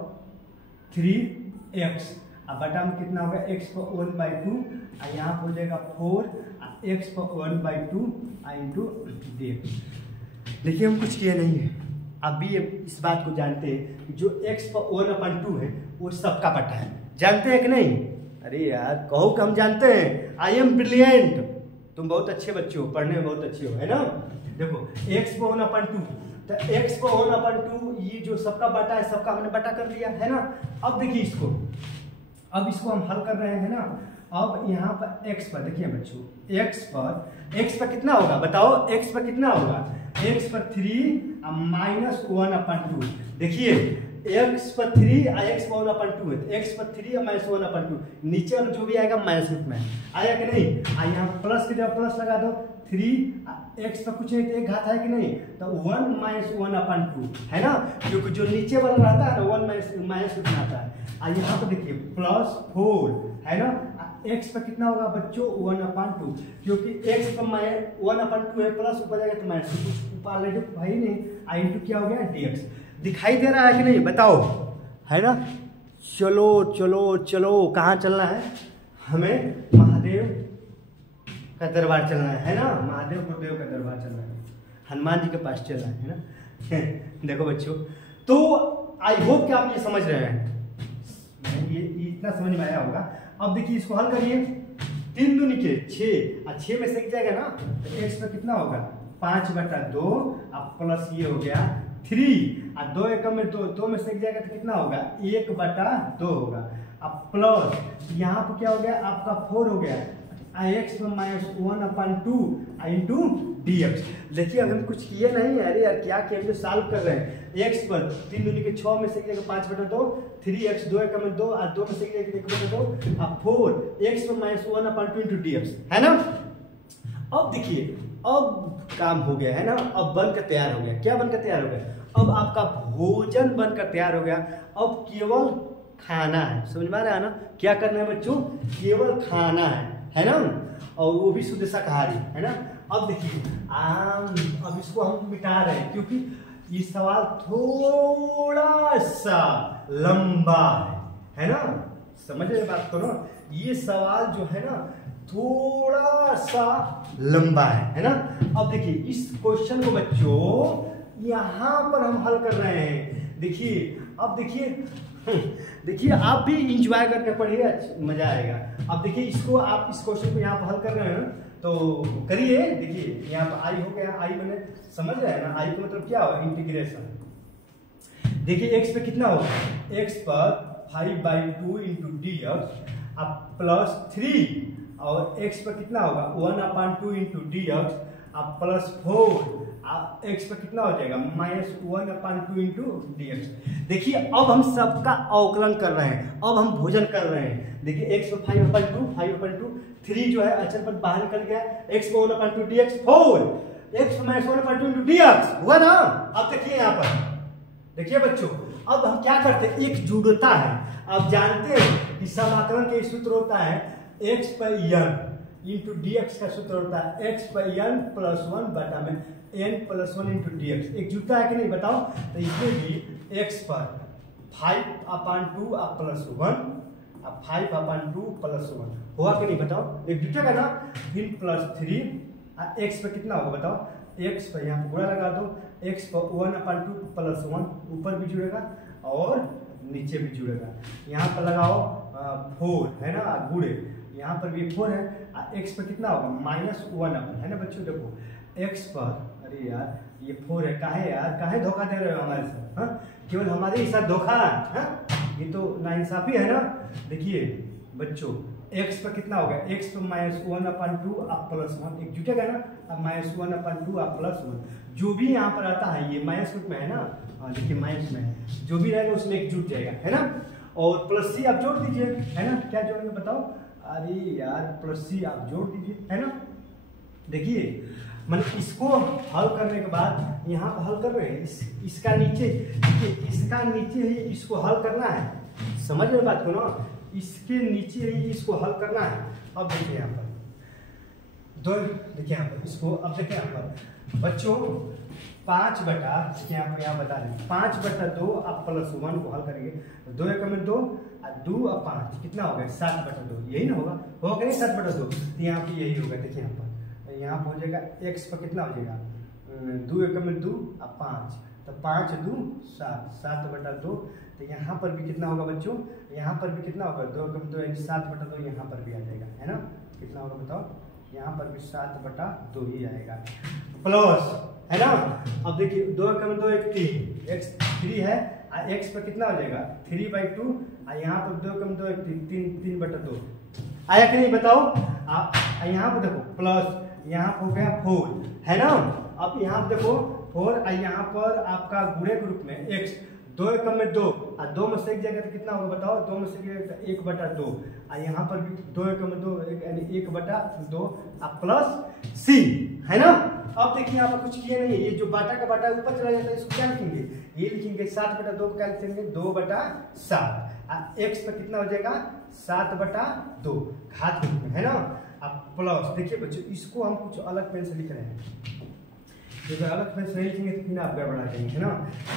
3x, अब बटा में कितना होगा, x पर 1/2, और यहाँ पर हो जाएगा 4, x पर 1/2 इंटू dx। देखिए हम कुछ किए नहीं है, अभी इस बात को जानते हैं कि जो x पर 1/2 है वो सबका बटा है, जानते हैं कि नहीं? अरे यार कहो कि हम जानते हैं, आई एम ब्रिलियंट, तुम बहुत अच्छे बच्चे हो, पढ़ने में बहुत अच्छे हो, है ना। देखो x पर 1/2, तो x पर 1/2 ये जो सबका बटा है, सबका हमने बटा कर लिया, है ना। अब देखिए इसको, अब इसको हम हल कर रहे हैं ना। अब यहाँ पर x पर देखिए बच्चों, x पर कितना होगा बताओ, x पर कितना होगा, x पर 3 माइनस 1/2। देखिए x पर 3 और x पर 1/2 है, तो x पर 3 और माइनस 1/2, नीचे वाला जो भी आएगा माइनस रूट में आया कि नहीं। यहाँ प्लस की जगह प्लस लगा दो, 3 x पर कुछ नहीं तो एक घात है कि नहीं, तो 1 माइनस 1/2, है ना, क्योंकि जो नीचे वाला रहता है ना 1 माइनस रूट में आता है। और यहाँ पर देखिए प्लस 4, है ना, x पर कितना होगा बच्चों 1/2, क्योंकि x पर 1/2 है, प्लस ऊपर जाएगा तो माइनस, कुछ ऊपर ऑलरेडी भाई नहीं, आई इंटू क्या हो गया dx। दिखाई दे रहा है कि नहीं बताओ, है ना। चलो चलो चलो, कहाँ चलना है, हमें महादेव का दरबार चलना है ना, महादेव गुरुदेव का दरबार चलना है, हनुमान जी के पास चलना है ना। देखो बच्चों, तो आई होप कि आप ये समझ रहे हैं, ये इतना समझ में आया होगा। अब देखिए इसको हल करिए, 3 दूनी के 6, और 6 में से जाएगा ना, तो x पर कितना होगा 5/2, अब प्लस ये हो गया 3, और 2 एकम में 2 में से जाएगा तो कितना होगा 1/2 होगा। अब प्लस यहाँ पर क्या हो गया आपका 4 हो गया, x पर माइनस 1/2 इंटू dx। देखिए अगर हम कुछ किए नहीं, अरे यार क्या किए, हम जो सॉल्व कर रहे हैं। x पर 3 दूनी के 6 में से 5/2, 3x 2 एकम में 2, और 2 में से 1/2, अब 4 x पर माइनस 1/2 इंटू dx, है ना। अब देखिए अब काम हो गया, है ना, अब बनकर तैयार हो गया। क्या बनकर तैयार हो गया, अब आपका भोजन बनकर तैयार हो गया। अब केवल खाना है, समझ में आ रहा है ना, क्या करना है बच्चों, केवल खाना है ना, और वो भी शुद्ध शाकाहारी, है ना। अब देखिए अब इसको हम मिटा रहे हैं, क्योंकि ये सवाल थोड़ा सा लंबा है ना, समझ रहे बात को ना, ये सवाल जो है ना थोड़ा सा लंबा है ना। अब देखिए इस क्वेश्चन को बच्चों यहाँ पर हम हल कर रहे हैं। देखिए अब देखिए आप भी इंजॉय करके पढ़िए, मजा आएगा। अब देखिए इसको आप इस क्वेश्चन को यहाँ पर हल कर रहे हैं तो करिए। देखिए यहाँ पर आई हो गया, आई मैंने समझ रहे हैं ना, आई का मतलब क्या होगा इंटीग्रेशन। देखिए x पे कितना होगा, x पर 5/2 इंटू dx, अब प्लस 3, और x पर कितना होगा 1/2 इंटू dx, अब प्लस 4, अब x पर कितना हो जाएगा माइनस 1/2 इंटू dx। देखिए अब हम सबका अवकलन कर रहे हैं, अब हम भोजन कर रहे हैं। देखिए x पर 5/2, 3 जो है अचर पर बाहर निकल गया, x पर 1/2 dx, 4 x पर माइनस 1/2 इंटू dx हुआ ना। अब देखिए यहाँ पर देखिए बच्चों, अब हम क्या करते हैं, एक जुड़ता है। अब जानते हैं कि समाकलन के सूत्र होता है x पर n इंटू dx का सूत्र होता है x पर n प्लस 1 बटा में n प्लस 1 इंटू dx। एक जुड़ता है कि नहीं बताओ, तो इसमें भी x पर 5/2 प्लस 1, अब 5/2 प्लस 1 हुआ कि नहीं बताओ, एक जुटेगा ना। फिर प्लस 3 x पर कितना होगा बताओ, x पर यहाँ पर गुणा लगा दो, x पर 1/2 प्लस 1 ऊपर भी जुड़ेगा और नीचे भी जुड़ेगा। यहाँ पर लगाओ 4 है ना, गुड़े यहाँ पर भी 4 है, x पर कितना होगा माइनस 1 है ना बच्चों। देखो x पर, अरे यार ये 4 है, काहे यार काहे धोखा दे रहे हो हमारे साथ, हाँ केवल हमारे ही साथ धोखा है, ये तो नाइंसाफी है ना। देखिए बच्चों एक्स पर कितना हो गया, एक्स पर -1/2 आप +1 एक जुटेगा ना, अब -1/2 आप +1 जो भी यहाँ पर आता है ये माइनस रूप में है ना, देखिए माइनस में है, जो भी रहेगा उसमें एक जुट जाएगा है ना, और प्लस सी आप जोड़ दीजिए है ना, क्या जोड़ेंगे बताओ, अरे यार प्लस सी आप जोड़ दीजिए है ना। देखिए मतलब इसको हल करने के बाद यहाँ पर हल कर रहे हैं, इसका नीचे इसका नीचे ही इसको हल करना है, समझ रहे बात को ना, इसके नीचे ही इसको हल करना है। अब देखिए यहाँ पर दो, देखिए यहाँ पर इसको, अब देखिए यहाँ पर बच्चों 5/, यहाँ बता दें 5/2 आप +1 को हल करेंगे, 2 × 2 और 2 और 5 कितना हो गया 7/2, यही ना होगा, हो गया 7/2, तो यहाँ पे यही होगा। देखिए यहाँ पर हो जाएगा x पर कितना हो जाएगा 2 × 2 और 5, तो 5 × 2 7, 7/2, तो यहाँ पर भी कितना होगा बच्चों, यहाँ पर भी कितना होगा 2 × 2 यानी 7/2, यहाँ पर भी आ जाएगा है ना, कितना होगा बताओ, यहाँ पर भी 7/2 ही आएगा, प्लस है ना। अब देखिए 2 × 2 = 3, x 3 है, x पर कितना हो जाएगा 3/2, और यहाँ पर 2 × 2 = 3/2 आया कि नहीं बताओ। यहाँ पर देखो प्लस, यहाँ पर हो गया 4 है ना, अब यहाँ पर देखो 4, और यहाँ पर आपका गुणे के रूप में x 2 × 2 और 2 में से एक जगह तो कितना होगा बताओ, 2 में से 1/2, और यहाँ पर भी 2 × 2 यानी 1/2 और प्लस सी है ना। अब देखिए यहाँ पर कुछ किए नहीं, ये जो बाटा का बाटा ऊपर चला जाता है इसको क्या लिखेंगे, ये लिखेंगे 7/2 क्या लिखेंगे 2/7, x पर कितना हो जाएगा 7/2 घात के रूप में है ना। अब प्लस देखिए बच्चों इसको हम कुछ अलग पेन से लिख रहे हैं, जब अलग पेन से नहीं लिखेंगे तो फिर आप गड़बड़ा जाएंगे है ना।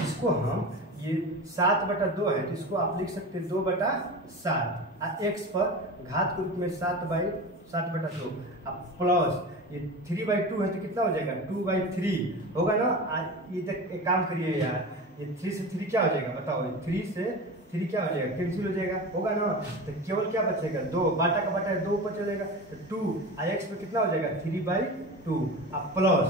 इसको हम ये 7/2 है तो इसको आप लिख सकते हैं 2/7, और x पर घात के रूप में 7/2, अब प्लस ये 3/2 है तो कितना हो जाएगा 2/3 होगा ना। ये तक एक काम करिए यार, ये 3 से 3 क्या हो जाएगा बताओ, 3 से 3 क्या हो जाएगा कैंसिल हो जाएगा, होगा ना, तो केवल क्या बचेगा 2, बाटा का बाटा है 2 ऊपर चलेगा तो 2, और x पे कितना हो जाएगा 3/2, अब प्लस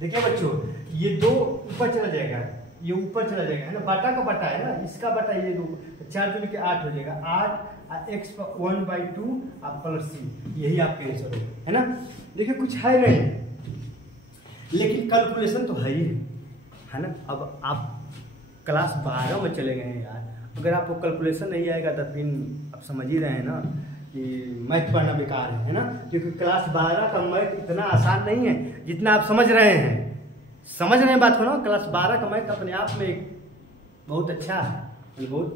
देखिए बच्चों ये 2 ऊपर चला जाएगा, ये ऊपर चला जाएगा है ना, बाटा का बाटा है ना, इसका बाटा ये 2, 4 दूनी के 8 हो जाएगा 8, और x पर 1/2 और प्लस सी, यही आपका आंसर होगा है ना। देखिए कुछ है नहीं लेकिन कैलकुलेशन तो है ही है ना। अब आप क्लास 12 में चले गए हैं यार, अगर आपको कैलकुलेशन नहीं आएगा तो फिर आप समझ ही रहे हैं ना कि मैथ पढ़ना बेकार है ना, क्योंकि क्लास 12 का मैथ इतना आसान नहीं है जितना आप समझ रहे हैं, समझ रहे हैं बात को ना। क्लास 12 का मैथ अपने आप में एक बहुत अच्छा है, बहुत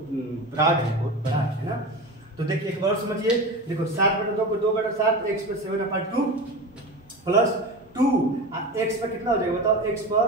ब्रॉड है, बहुत बड़ा है ना। तो देखिए एक बार समझिए, देखो 7/2 को 2/7, x पर 7/2 प्लस 2, x पर कितना हो जाएगा बताओ, x पर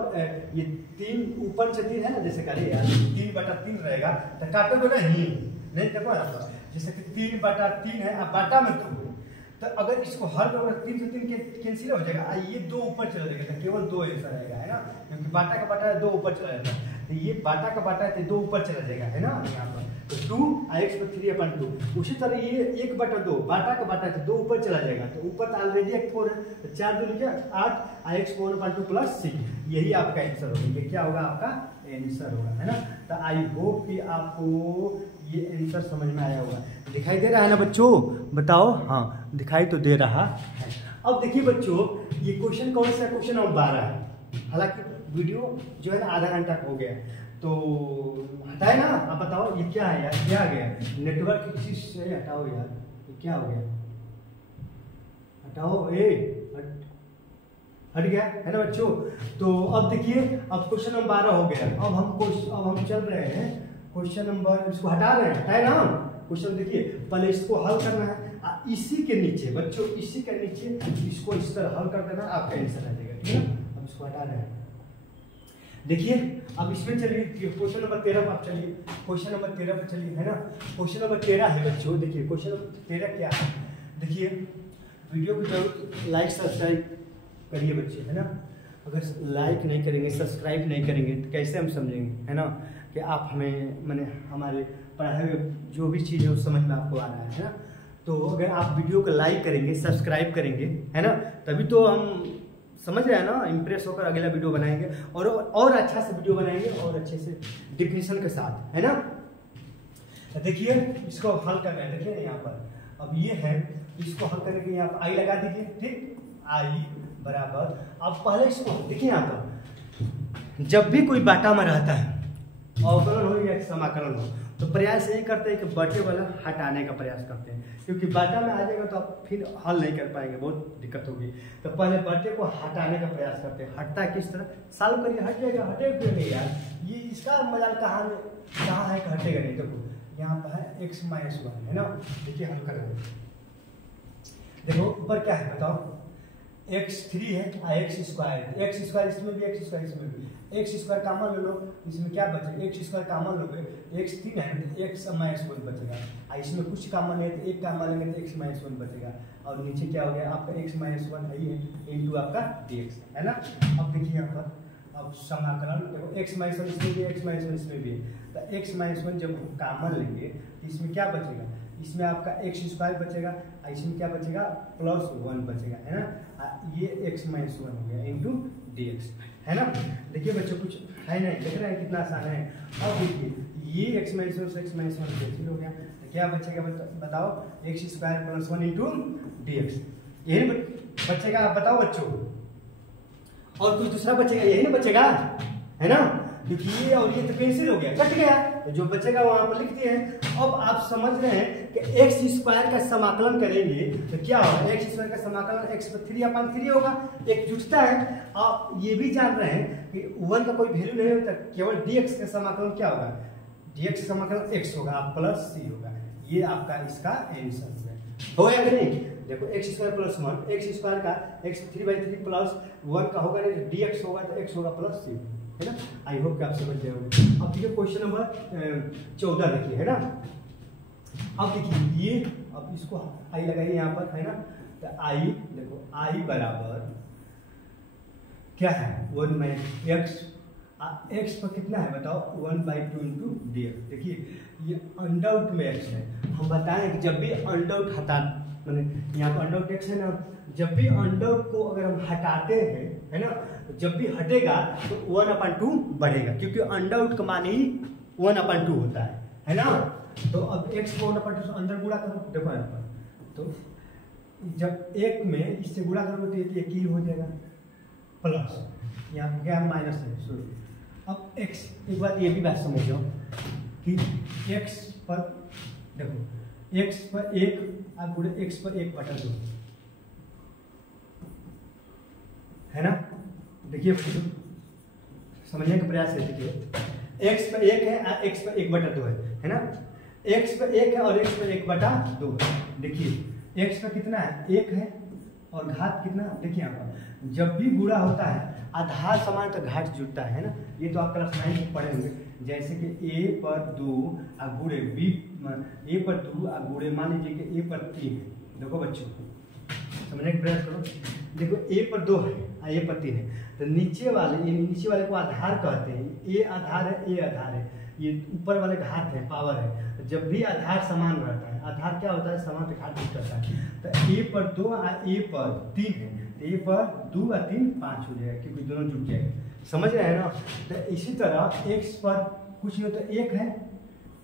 ये 3 ऊपर से 3 है ना, जैसे करिए यार 3/3 रहेगा तो काटोगे नहीं देखो यहाँ पर, जैसे कि 3/3 है, अब बाटा में 2 है, तो अगर इसको हल करोगे 3 से 3 कैंसिल हो जाएगा, ये 2 ऊपर चला जाएगा तो केवल 2 ऐसा रहेगा है ना, क्योंकि बाटा का बाटा है 2 ऊपर चला जाता है, तो ये बाटा का बाटा है तो 2 ऊपर चला जाएगा है ना यहाँ पर, तो 2 x पर 3/2। उसी तरह ये 1/2 बाटा का बाटा है तो 2 ऊपर चला जाएगा, तो ऊपर तो ऑलरेडी एक 4 है तो 4 दूनी क्या 8, और x पर 1/2 प्लस सी, यही आपका आंसर होगा, ये क्या होगा आपका आंसर होगा है ना। तो आई होप कि आपको ये आंसर समझ में आया होगा, दिखाई दे रहा है ना बच्चों, बताओ हाँ दिखाई तो दे रहा है। अब देखिए बच्चों ये क्वेश्चन कौन सा, क्वेश्चन नंबर 12 है, हालांकि वीडियो जो है ना आधा घंटा हो गया तो हटाए ना, अब बताओ ये क्या है यार, क्या आ गया नेटवर्क की चीज से हटाओ यार, ये क्या हो गया, हटाओ हट गया है ना बच्चों। तो अब देखिए अब क्वेश्चन नंबर 12 हो गया, अब हम चल रहे हैं क्वेश्चन नंबर, इसको हटा रहे हैं, हटाए ना क्वेश्चन। देखिए पहले इसको हल करना है, इसी के नीचे बच्चों, इसी के नीचे इसको इस तरह हल कर देना, आपका आंसर आ जाएगा ठीक है। अब इसको हटा रहे हैं, देखिए अब इसमें चलिए क्वेश्चन नंबर 13 पर आप चलिए, क्वेश्चन नंबर 13 पर चलिए है ना। क्वेश्चन नंबर 13 है बच्चों, देखिए क्वेश्चन नंबर 13 क्या है, देखिए वीडियो को जरूर लाइक सब्सक्राइब करिए बच्चे है ना, अगर लाइक नहीं करेंगे सब्सक्राइब नहीं करेंगे तो कैसे हम समझेंगे है ना कि आप हमें मैंने हमारे पढ़ाए हुए जो भी चीज़ है उस समझ में आपको आ रहा है ना। तो अगर आप वीडियो को लाइक करेंगे सब्सक्राइब करेंगे है ना, तभी तो हम समझ रहे हैं ना, इम्प्रेस होकर अगला वीडियो बनाएंगे और अच्छा से वीडियो बनाएंगे और अच्छे से डिफिनेशन के साथ है ना। देखिए इसको हल कर रहे हैं, देखिए यहाँ पर अब ये है, इसको हल करने के लिए आप आई लगा दीजिए, ठीक। आई बराबर, अब पहले इसको देखिए यहाँ पर जब भी कोई बाटा में रहता है, अवकलन हो या समाकलन हो, तो प्रयास यही करते हैं कि बटे वाला हटाने का प्रयास करते हैं, क्योंकि बाटा में आ जाएगा तो आप फिर हल नहीं कर पाएंगे, बहुत दिक्कत होगी। तो पहले बटे को हटाने का प्रयास करते हैं। हटता है किस तरह, सॉल्व करिए, हट जाएगा, हटेगा क्यों नहीं यार, ये इसका मजाल कहाँ है कि हटेगा नहीं। देखो यहाँ पर है x - 1 है ना, देखिए हल करेंगे। देखो ऊपर क्या है बताओ, x3 है x2 इसमें भी x2 इसमें भी, x2 कॉमन ले लो, इसमें क्या बचेगा, x2 कॉमन लोगे, x3 है तो x - 1 बचेगा, इसमें कुछ कॉमन है तो एक कॉमन लेंगे तो x - 1 बचेगा, और नीचे क्या हो गया आपका x - 1 है ये इनटू आपका dx है ना। अब देखिए यहाँ पर, अब समाकलन देखो x - 1 इसमें भी, x - 1 इसमें भी है, तो x - 1 जब कॉमन लेंगे तो इसमें क्या बचेगा, इसमें आपका x2 बचेगा, इसमें क्या बचेगा +1 बचेगा है ना, ये x - 1 हो गया इनटू dx है ना। देखिए बच्चों कुछ है नहीं, देख रहे हैं कितना आसान है। अब देखिए ये x - 1 से x - 1 कैंसिल हो गया, तो क्या बचेगा बताओ, x2 + 1 इनटू dx, यही बचेगा। आप बताओ बच्चों, और कुछ दूसरा बचेगा, यही ना बचेगा है ना, क्योंकि ये और ये तो कैंसिल हो गया, कट गया, तो जो बचेगा वहां पर लिख दिए हैं। अब आप समझ रहे हैं कि x² का समाकलन करेंगे तो क्या होगा, x² का समाकलन x पर 3/3 होगा, एक जुटता है। आप ये भी जान रहे हैं कि 1 का कोई वैल्यू नहीं होता, केवल dx का समाकलन क्या होगा, dx का समाकलन x होगा प्लस c होगा। ये आपका इसका आंसर है, हो या नहीं। देखो x² + 1, x² का x 3/3 + 1 का होगा नहीं, dx होगा तो x होगा प्लस c है ना। आई होप कि आप समझ गए होंगे। अब देखिए क्वेश्चन नंबर 14 देखिए है ना। अब देखिए ये, अब इसको आई लगाइए यहाँ पर है ना, तो आई देखो आई बराबर क्या है 1 - x पर कितना है बताओ 1/2 इनटू dx। देखिए ये अंडर में x है, हम बताएं कि जब भी अंडर हटा मैंने यहाँ पर अंडर x है ना, जब भी अंडर को अगर हम हटाते हैं है ना, जब भी हटेगा तो 1/2 बढ़ेगा, क्योंकि अंडर का मान ही 1/2 होता है ना। तो अब x को 1/2 से अंदर गुणा करो, देखो यहाँ पर, तो जब एक में इससे गुणा करोगे तो एक ही हो जाएगा, प्लस यहाँ क्या माइनस है सॉरी। अब x, एक बात ये भी बात समझ लो कि x पर देखो x पर 1 आप गुणे x पर 1/2 है ना। देखिए समझने का प्रयास है, देखिए x पर 1 है, x पर 1/2 है ना, x पर 1 है और x पर 1/2 है। देखिए x पर कितना है 1 है और घात कितना, देखिए यहाँ पर जब भी गुणा होता है आधार समान तो घात जुटता है ना। ये तो आप क्लास 9 में पढ़े होंगे, जैसे कि a पर 2 गुणे b, a पर 2 गुणे मान लीजिए कि a पर 3 है। देखो बच्चों समझने का प्रयास करो, देखो a पर 2 है और a पर 3 है, तो नीचे वाले को आधार कहते हैं, a आधार है a आधार है, ये ऊपर वाले घात है पावर है। जब भी आधार समान रहता है, आधार क्या होता है समान तो घात जुट करता है, तो a पर 2 और a पर 3 है, तो a पर 2 और 3 5 हो जाएगा, क्योंकि दोनों जुट जाएंगे, समझ रहे हैं ना। तो इसी तरह x पर कुछ नहीं तो 1 है,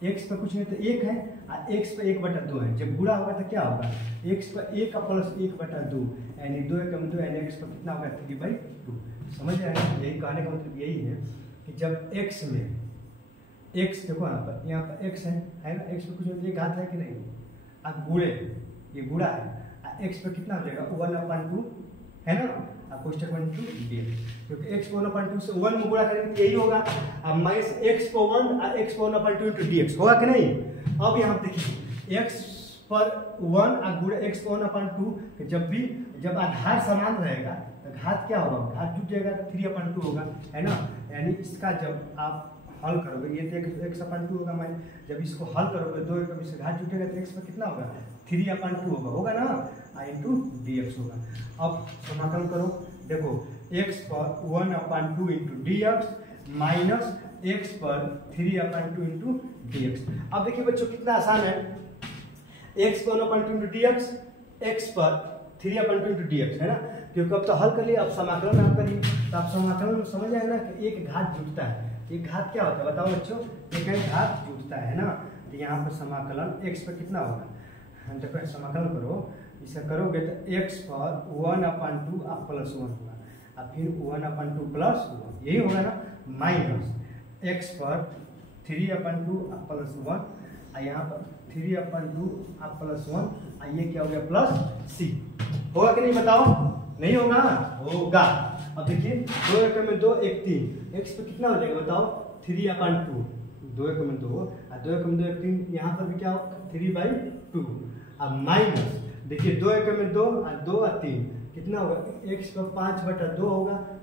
x पर कुछ नहीं तो 1 है और x पर 1/2 है। जब गुणा होगा तो क्या होगा x पर 1 का प्लस 1/2 यानी 2 एकम 2 यानी x पर कितना होगा 3/2। समझ रहे हैं, यही कहने का मतलब यही है कि जब x में x देखो यहाँ पर x है ना, x पर कुछ ये घात है कि नहीं, अब गुणे ये गुणा है, x पर कितना हो जाएगा 1/2 है ना, कोष्टक 1 dx, क्योंकि x को 1/2 से 1 में गुणा करेंगे तो यही होगा। अब माइनस x को 1 और x को 1/2 dx होगा कि नहीं। अब यहाँ देखिए x पर 1 और गुणे x को 1/2, जब आधार समान रहेगा तो घात क्या होगा, घात जुट जाएगा तो 3/2 होगा है ना। यानी इसका जब आप हल करोगे, ये तो x/2 होगा, मैं जब इसको हल करोगे 2 एकम से घात जुटेगा तो x पर कितना होगा 3/2 होगा ना, इनटू dx होगा। अब समाकलन करो, देखो x पर 1/2 इनटू dx माइनस x पर 3/2 इनटू dx। अब देखिए बच्चों कितना आसान है, x पर 1/2 इनटू dx, x पर 3/2 इनटू dx है ना, क्योंकि अब तो हल कर लिए, अब समाकलन आप करिए, तो आप समाकलन में समझ आएगा ना कि एक घात जुटता है। एक घात क्या होता है बताओ बच्चों, एक घात जुटता है ना, तो यहाँ पर समाकलन x पर कितना होगा देखो समाकलन करो, इसका करोगे तो x पर 1/2 आप +1 होगा, और फिर 1/2 +1 यही होगा ना, माइनस x पर 3/2 आप +1, और यहाँ पर 3/2 आप +1, और ये क्या हो गया प्लस c। होगा कि नहीं बताओ? नहीं होगा? होगा। अब देखिए 2 एकम में 2 1 3, x पे कितना हो जाएगा बताओ? 3/2, 2 एकम में 2 और 2 एकम में 2 1 3, यहाँ पर भी क्या होगा 3/2। अब माइनस देखिए 2 एकम में 2 और 2 और 3 कितना होगा? x पर 5/2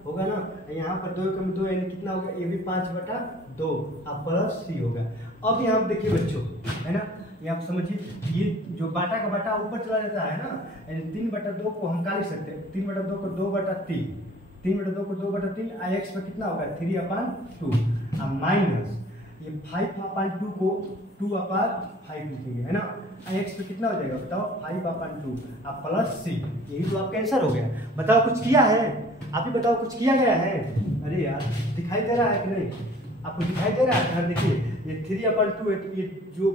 होगा ना, यहाँ पर 2 एकम में 2 यानी कितना होगा? ये भी 5/2 अब प्लस c होगा। अब यहाँ पर देखिए बच्चों, है ना, ये आप समझिए, ये जो बाटा का बाटा ऊपर चला जाता है ना, यानी 3/2 को हम क्या लिख सकते हैं? 3/2 को 2/3, 3/2 को 2/3, x पर कितना होगा? 3/2, अब माइनस ये 5/2 को 2/5 लिखेंगे, है ना, x पे कितना हो जाएगा बताओ? 5/2 अब प्लस c। यही तो आपका आंसर हो गया। बताओ कुछ किया है? आप ही बताओ कुछ किया गया है? अरे यार दिखाई दे रहा है कि नहीं? आपको दिखाई दे रहा है? देखिए ये 3/2 है, तो ये जो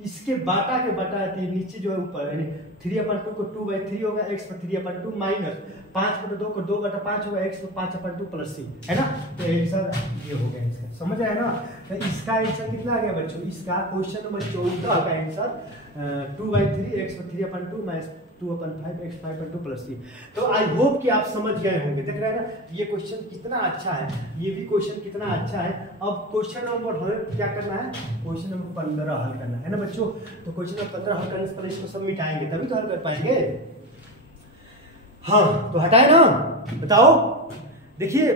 इसके बाटा के बाटा है, नीचे जो है ऊपर, यानी 3/2 को 2/3 होगा, x पर 3/2 माइनस 5/2 को 2/5 होगा, x पर 5/2 प्लस c, है ना। तो आंसर ये हो गया इसका, समझ आया ना। तो इसका आंसर कितना आ गया बच्चों? इसका क्वेश्चन नंबर 14 का आंसर 2/3 x पर 3/2 माइनस 2/5 x 5/2 प्लस c। तो आई होप कि आप समझ गए होंगे। देख रहे हैं ना ये क्वेश्चन कितना अच्छा है, ये भी क्वेश्चन कितना अच्छा है। अब क्वेश्चन नंबर हमें क्या करना है? क्वेश्चन नंबर 15 हल करना है ना बच्चों। तो क्वेश्चन नंबर 15 हल करने से पहले इसको सब मिटाएंगे तभी तो हल कर पाएंगे। हाँ तो हटाए ना, बताओ। देखिए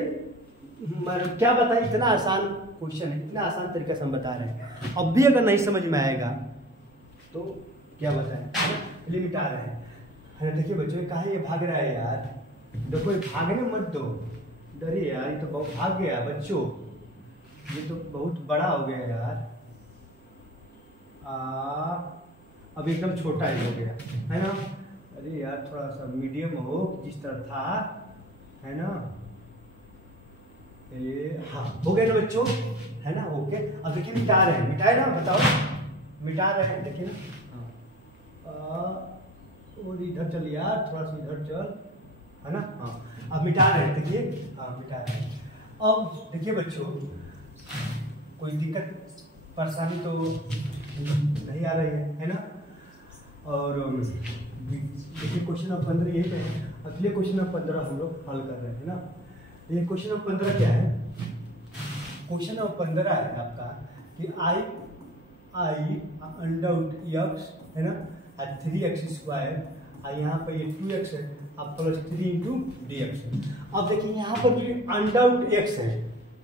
क्या बताएं, इतना आसान क्वेश्चन है, इतना आसान तरीका से हम बता रहे हैं। अब भी अगर नहीं समझ में आएगा तो क्या बताएं, चलिए मिटा रहे हैं। देखिए बच्चों कहाँ ये भाग रहा है यार? देखो ये भागने मत दो, डरिए यार, ये तो बहुत भाग गया बच्चों, ये तो बहुत बड़ा हो गया यार। अब एकदम छोटा ही हो गया, है ना। अरे यार थोड़ा सा मीडियम हो जिस तरह था, है ना। ये हाँ हो गया ना बच्चों, है ना। ओके अब देखिए मिटा रहे हैं, मिटाए ना, बताओ मिटा रहे हैं। देखिए ना और इधर चल यार, थोड़ा सा इधर चल, है ना। हाँ अब मिटा रहे हैं, देखिए हाँ मिटा रहे हैं। अब देखिए बच्चों कोई दिक्कत परेशानी तो नहीं आ रही है ना। और देखिए क्वेश्चन नंबर 15 यही पे है। अब ये क्वेश्चन नंबर 15 हम लोग हल कर रहे हैं ना। ये क्वेश्चन नंबर 15 क्या है? क्वेश्चन नंबर 15 है आपका कि आई √x है ना, 3x², और यहाँ पर ये 2x है, अब प्लस 3 × dx है। अब देखिए यहाँ पर भी √x है,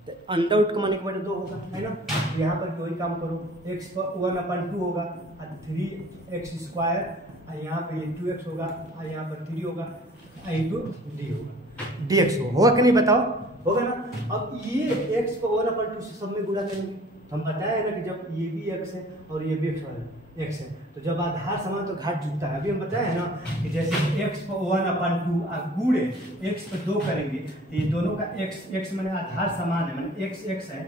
तो √, का माने के बटे 2 होगा, है ना। यहाँ पर वही काम करो, x पर 1/2 होगा, और 3x², और यहाँ पर ये 2x होगा, और यहाँ पर 3 होगा, × d होगा, dx होगा कि नहीं बताओ? होगा ना। अब ये x पर 1/2 से सब में गुणा करेंगे। हम बताया ना कि जब ये भी x है और ये भी x है, तो जब आधार समान तो घाट जुटता है। अभी हम बताया है ना कि जैसे x पर 1/2 गुणे x पर 2 करेंगे, तो ये दोनों का x माने आधार समान है, माने x है,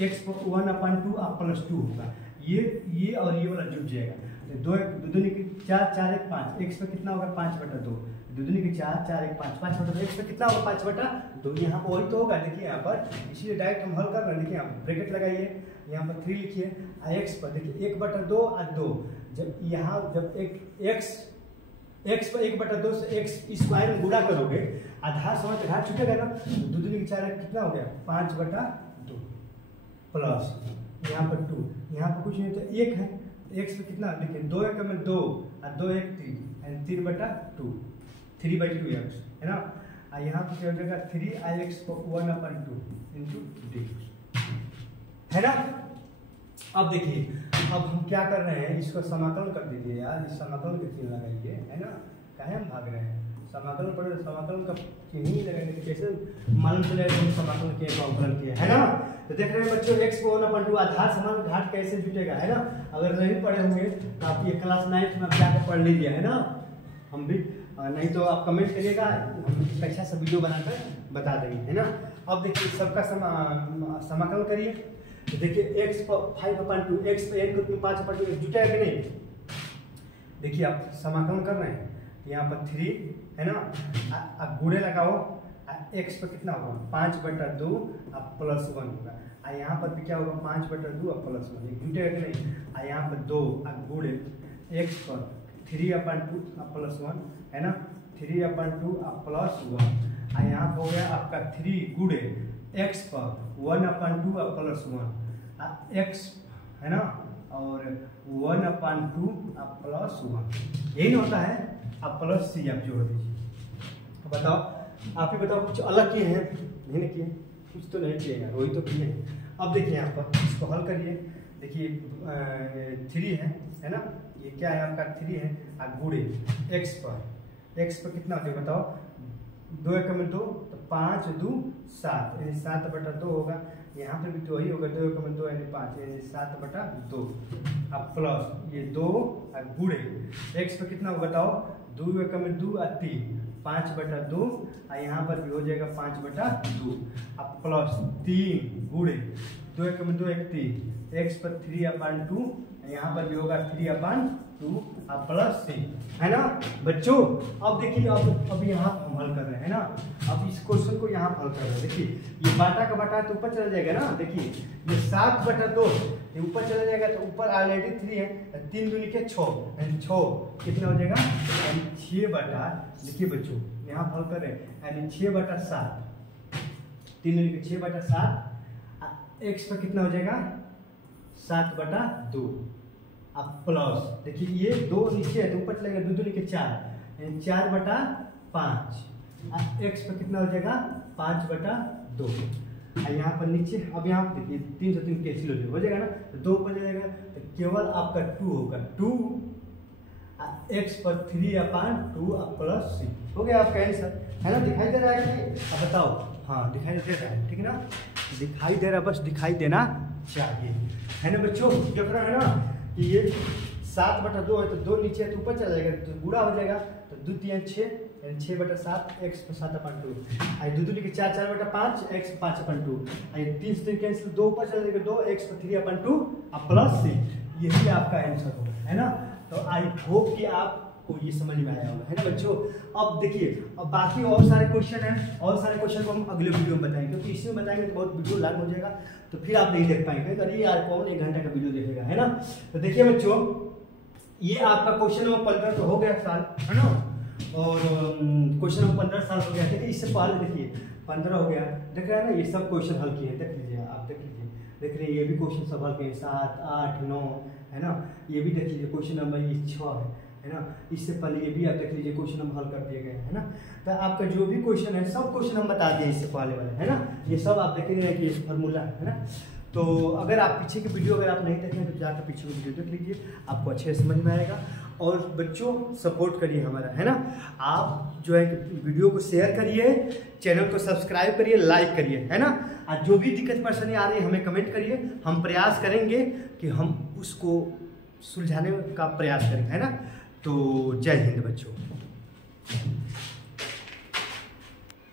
x पर 1/2 और प्लस 2 होगा, ये और ये वाला जुट जाएगा। तो 2 दूनी की 4 4 1 5, x पर कितना होगा 5/2, दूनी की 4 4 1 5, 5/2, x पर कितना होगा 5/2। यहाँ पर वही तो होगा, देखिए यहाँ पर, इसीलिए डायरेक्ट हम हल कर रहे हैं। देखिए यहाँ पर ब्रैकेट लगाइए, यहाँ पर 3 लिखिए, x पर देखिए 1/2 और 2, जब यहाँ जब x पर 1/2 से x² में गुणा करोगे, आधार समान तो घाट छूटेगा ना। तो दूनी की 4 कितना हो गया 5/2 प्लस यहाँ पर 2, यहाँ पर कुछ नहीं तो 1 है, x पर कितना देखिए 2 एकम में 2 और 2 1 3, 3/2 3/2x, है ना। और यहाँ पर क्या हो जाएगा 3x पर 1/2 × d, है ना। अब देखिए अब हम क्या कर रहे हैं, इसको समाकलन कर दीजिए यार, इस समाकलन के चिन्ह लगाइए, है ना। काहे हम भाग रहे हैं? समाकलन पढ़े, समाकलन का चिन्ह ही लगाएंगे, कैसे मालूम चलेगा हम समाकलन किए अवकलन किए, है ना। तो देख रहे हैं बच्चों x पर 1/2 आधार समान घाट कैसे जुटेगा, है ना। अगर नहीं पढ़े होंगे तो आप ये क्लास 9 में जाकर पढ़ लीजिए, है ना। हम भी नहीं तो आप कमेंट करिएगा, हम अच्छा सा वीडियो बनाकर बता देंगे, है ना। अब देखिए सबका समाकलन करिए। तो देखिए x पर 5/2, x पर n के रूप में 5/2 जुटेगा कि नहीं? देखिए आप समाकलन कर रहे हैं, यहाँ पर 3 है ना, अब गुणे लगाओ, x पर कितना होगा 5/2 अब +1 होगा, यहाँ पर भी क्या होगा 5/2 अब +1, ये जुटेगा कि नहीं, यहाँ पर 2 अब गुणे x पर 3/2 अब +1 है ना, 3/2 अब +1, यहाँ हो गया आपका 3 गुणे x पर 1/2 अब +1 x है ना, और 1/2 अब +1, यही होता है। अब +c आप जोड़ दीजिए। बताओ, आप ही बताओ, कुछ अलग किए हैं नहीं किए, कुछ तो नहीं किए यार, वही तो किए हैं। अब देखिए यहाँ पर इसको हल करिए, देखिए 3 है ना, ये क्या है आपका 3 है, अब गुणे x पर कितना होता है बताओ, 2 × 2 तो 5 × 2 7 यानी 7/2 होगा, यहाँ पे भी तो वही होगा, 2 × 2 यानी 5 यानी 7/2, अब प्लस ये 2 अब गुणे x पर कितना होगा बताओ, 2 × 2 3 5/2, यहाँ पर भी हो जाएगा 5/2, अब प्लस 3 गुणे 2 × 2 3 x पर 3/2, यहाँ पर भी होगा 3/2 अब +c है ना बच्चों। अब देखिए अब यहाँ हम हल कर रहे हैं ना, अब इस क्वेश्चन को यहाँ हल कर रहे हैं। देखिए ये बाटा का बाटा तो ऊपर चला जाएगा ना, देखिए ये 7/2 ये ऊपर चला जाएगा, तो ऊपर ऑलरेडी 3 है, 3 दूनी के 6 यानी 6 कितना हो जाएगा, यानी 6 देखिए बच्चों यहाँ हल कर रहे हैं, यानी 6/7, 3 दूनी के 6/7, x पर कितना हो जाएगा 7/2, अब प्लस देखिए ये 2 नीचे है तो ऊपर चलेगा, 2 दूनी के 4 यानी 4/5, x पर कितना हो जाएगा 5/2, यहाँ पर नीचे अब यहाँ देखिए 3 से 3 कैंसिल हो जाएगा ना, तो 2 ऊपर जाएगा तो केवल आपका 2 होगा, 2 x पर 3/2 अब +c हो गया आपका आंसर है ना। दिखाई दे रहा है कि अब बताओ, हाँ दिखाई दे रहा है, ठीक है ना, दिखाई दे रहा, बस दिखाई देना चाहिए है ना बच्चों। देख रहे हैं ना कि ये 7/2 है तो 2 नीचे है तो ऊपर चला जाएगा, तो गुणा हो जाएगा, तो 2 3 6 यानी 6/7 x पर 7/2, 2 दूनी के 4 4/5 x 5/2, 3 से 3 कैंसिल, 2 ऊपर चला जाएगा 2 x पर 3/2 अब +c, यही आपका आंसर होगा है ना। तो आई होप कि आपको ये समझ में आया होगा है ना बच्चों। अब देखिए अब बाकी और सारे क्वेश्चन हैं, और सारे क्वेश्चन को हम अगले वीडियो में बताएंगे, क्योंकि इसमें बताएंगे तो बहुत वीडियो लॉन्ग हो जाएगा, तो फिर आप नहीं देख पाएंगे, अरे यार कौन 1 घंटा का वीडियो देखेगा है ना। तो देखिए बच्चों ये आपका क्वेश्चन नंबर 15 तो हो गया साल है ना, और क्वेश्चन नंबर 15 साल हो गया, ठीक है। इससे पहले देखिए 15 हो गया, देख रहे हैं ना, ये सब क्वेश्चन हल किए हैं, देख लीजिए आप, देख लीजिए, देख रहे हैं ये भी क्वेश्चन सब हल किए, 7 8 9 है ना, ये भी देख लीजिए क्वेश्चन नंबर ये 6 है ना, इससे पहले ये भी आप देख लीजिए क्वेश्चन हम हल कर दिए गए है ना। तो आपका जो भी क्वेश्चन है सब क्वेश्चन हम बता दिए इससे पहले वाले है ना, ये सब आप देखेंगे कि ये फार्मूला है ना। तो अगर आप पीछे की वीडियो अगर आप नहीं देख रहे हैं तो जाकर पीछे की वीडियो देख लीजिए, आपको अच्छे से समझ में आएगा। और बच्चों सपोर्ट करिए हमारा है ना, आप जो है वीडियो को शेयर करिए, चैनल को सब्सक्राइब करिए, लाइक करिए है ना। और जो भी दिक्कत परेशानी आ रही है हमें कमेंट करिए, हम प्रयास करेंगे कि हम उसको सुलझाने का प्रयास करेंगे है ना। तो जय हिंद बच्चों।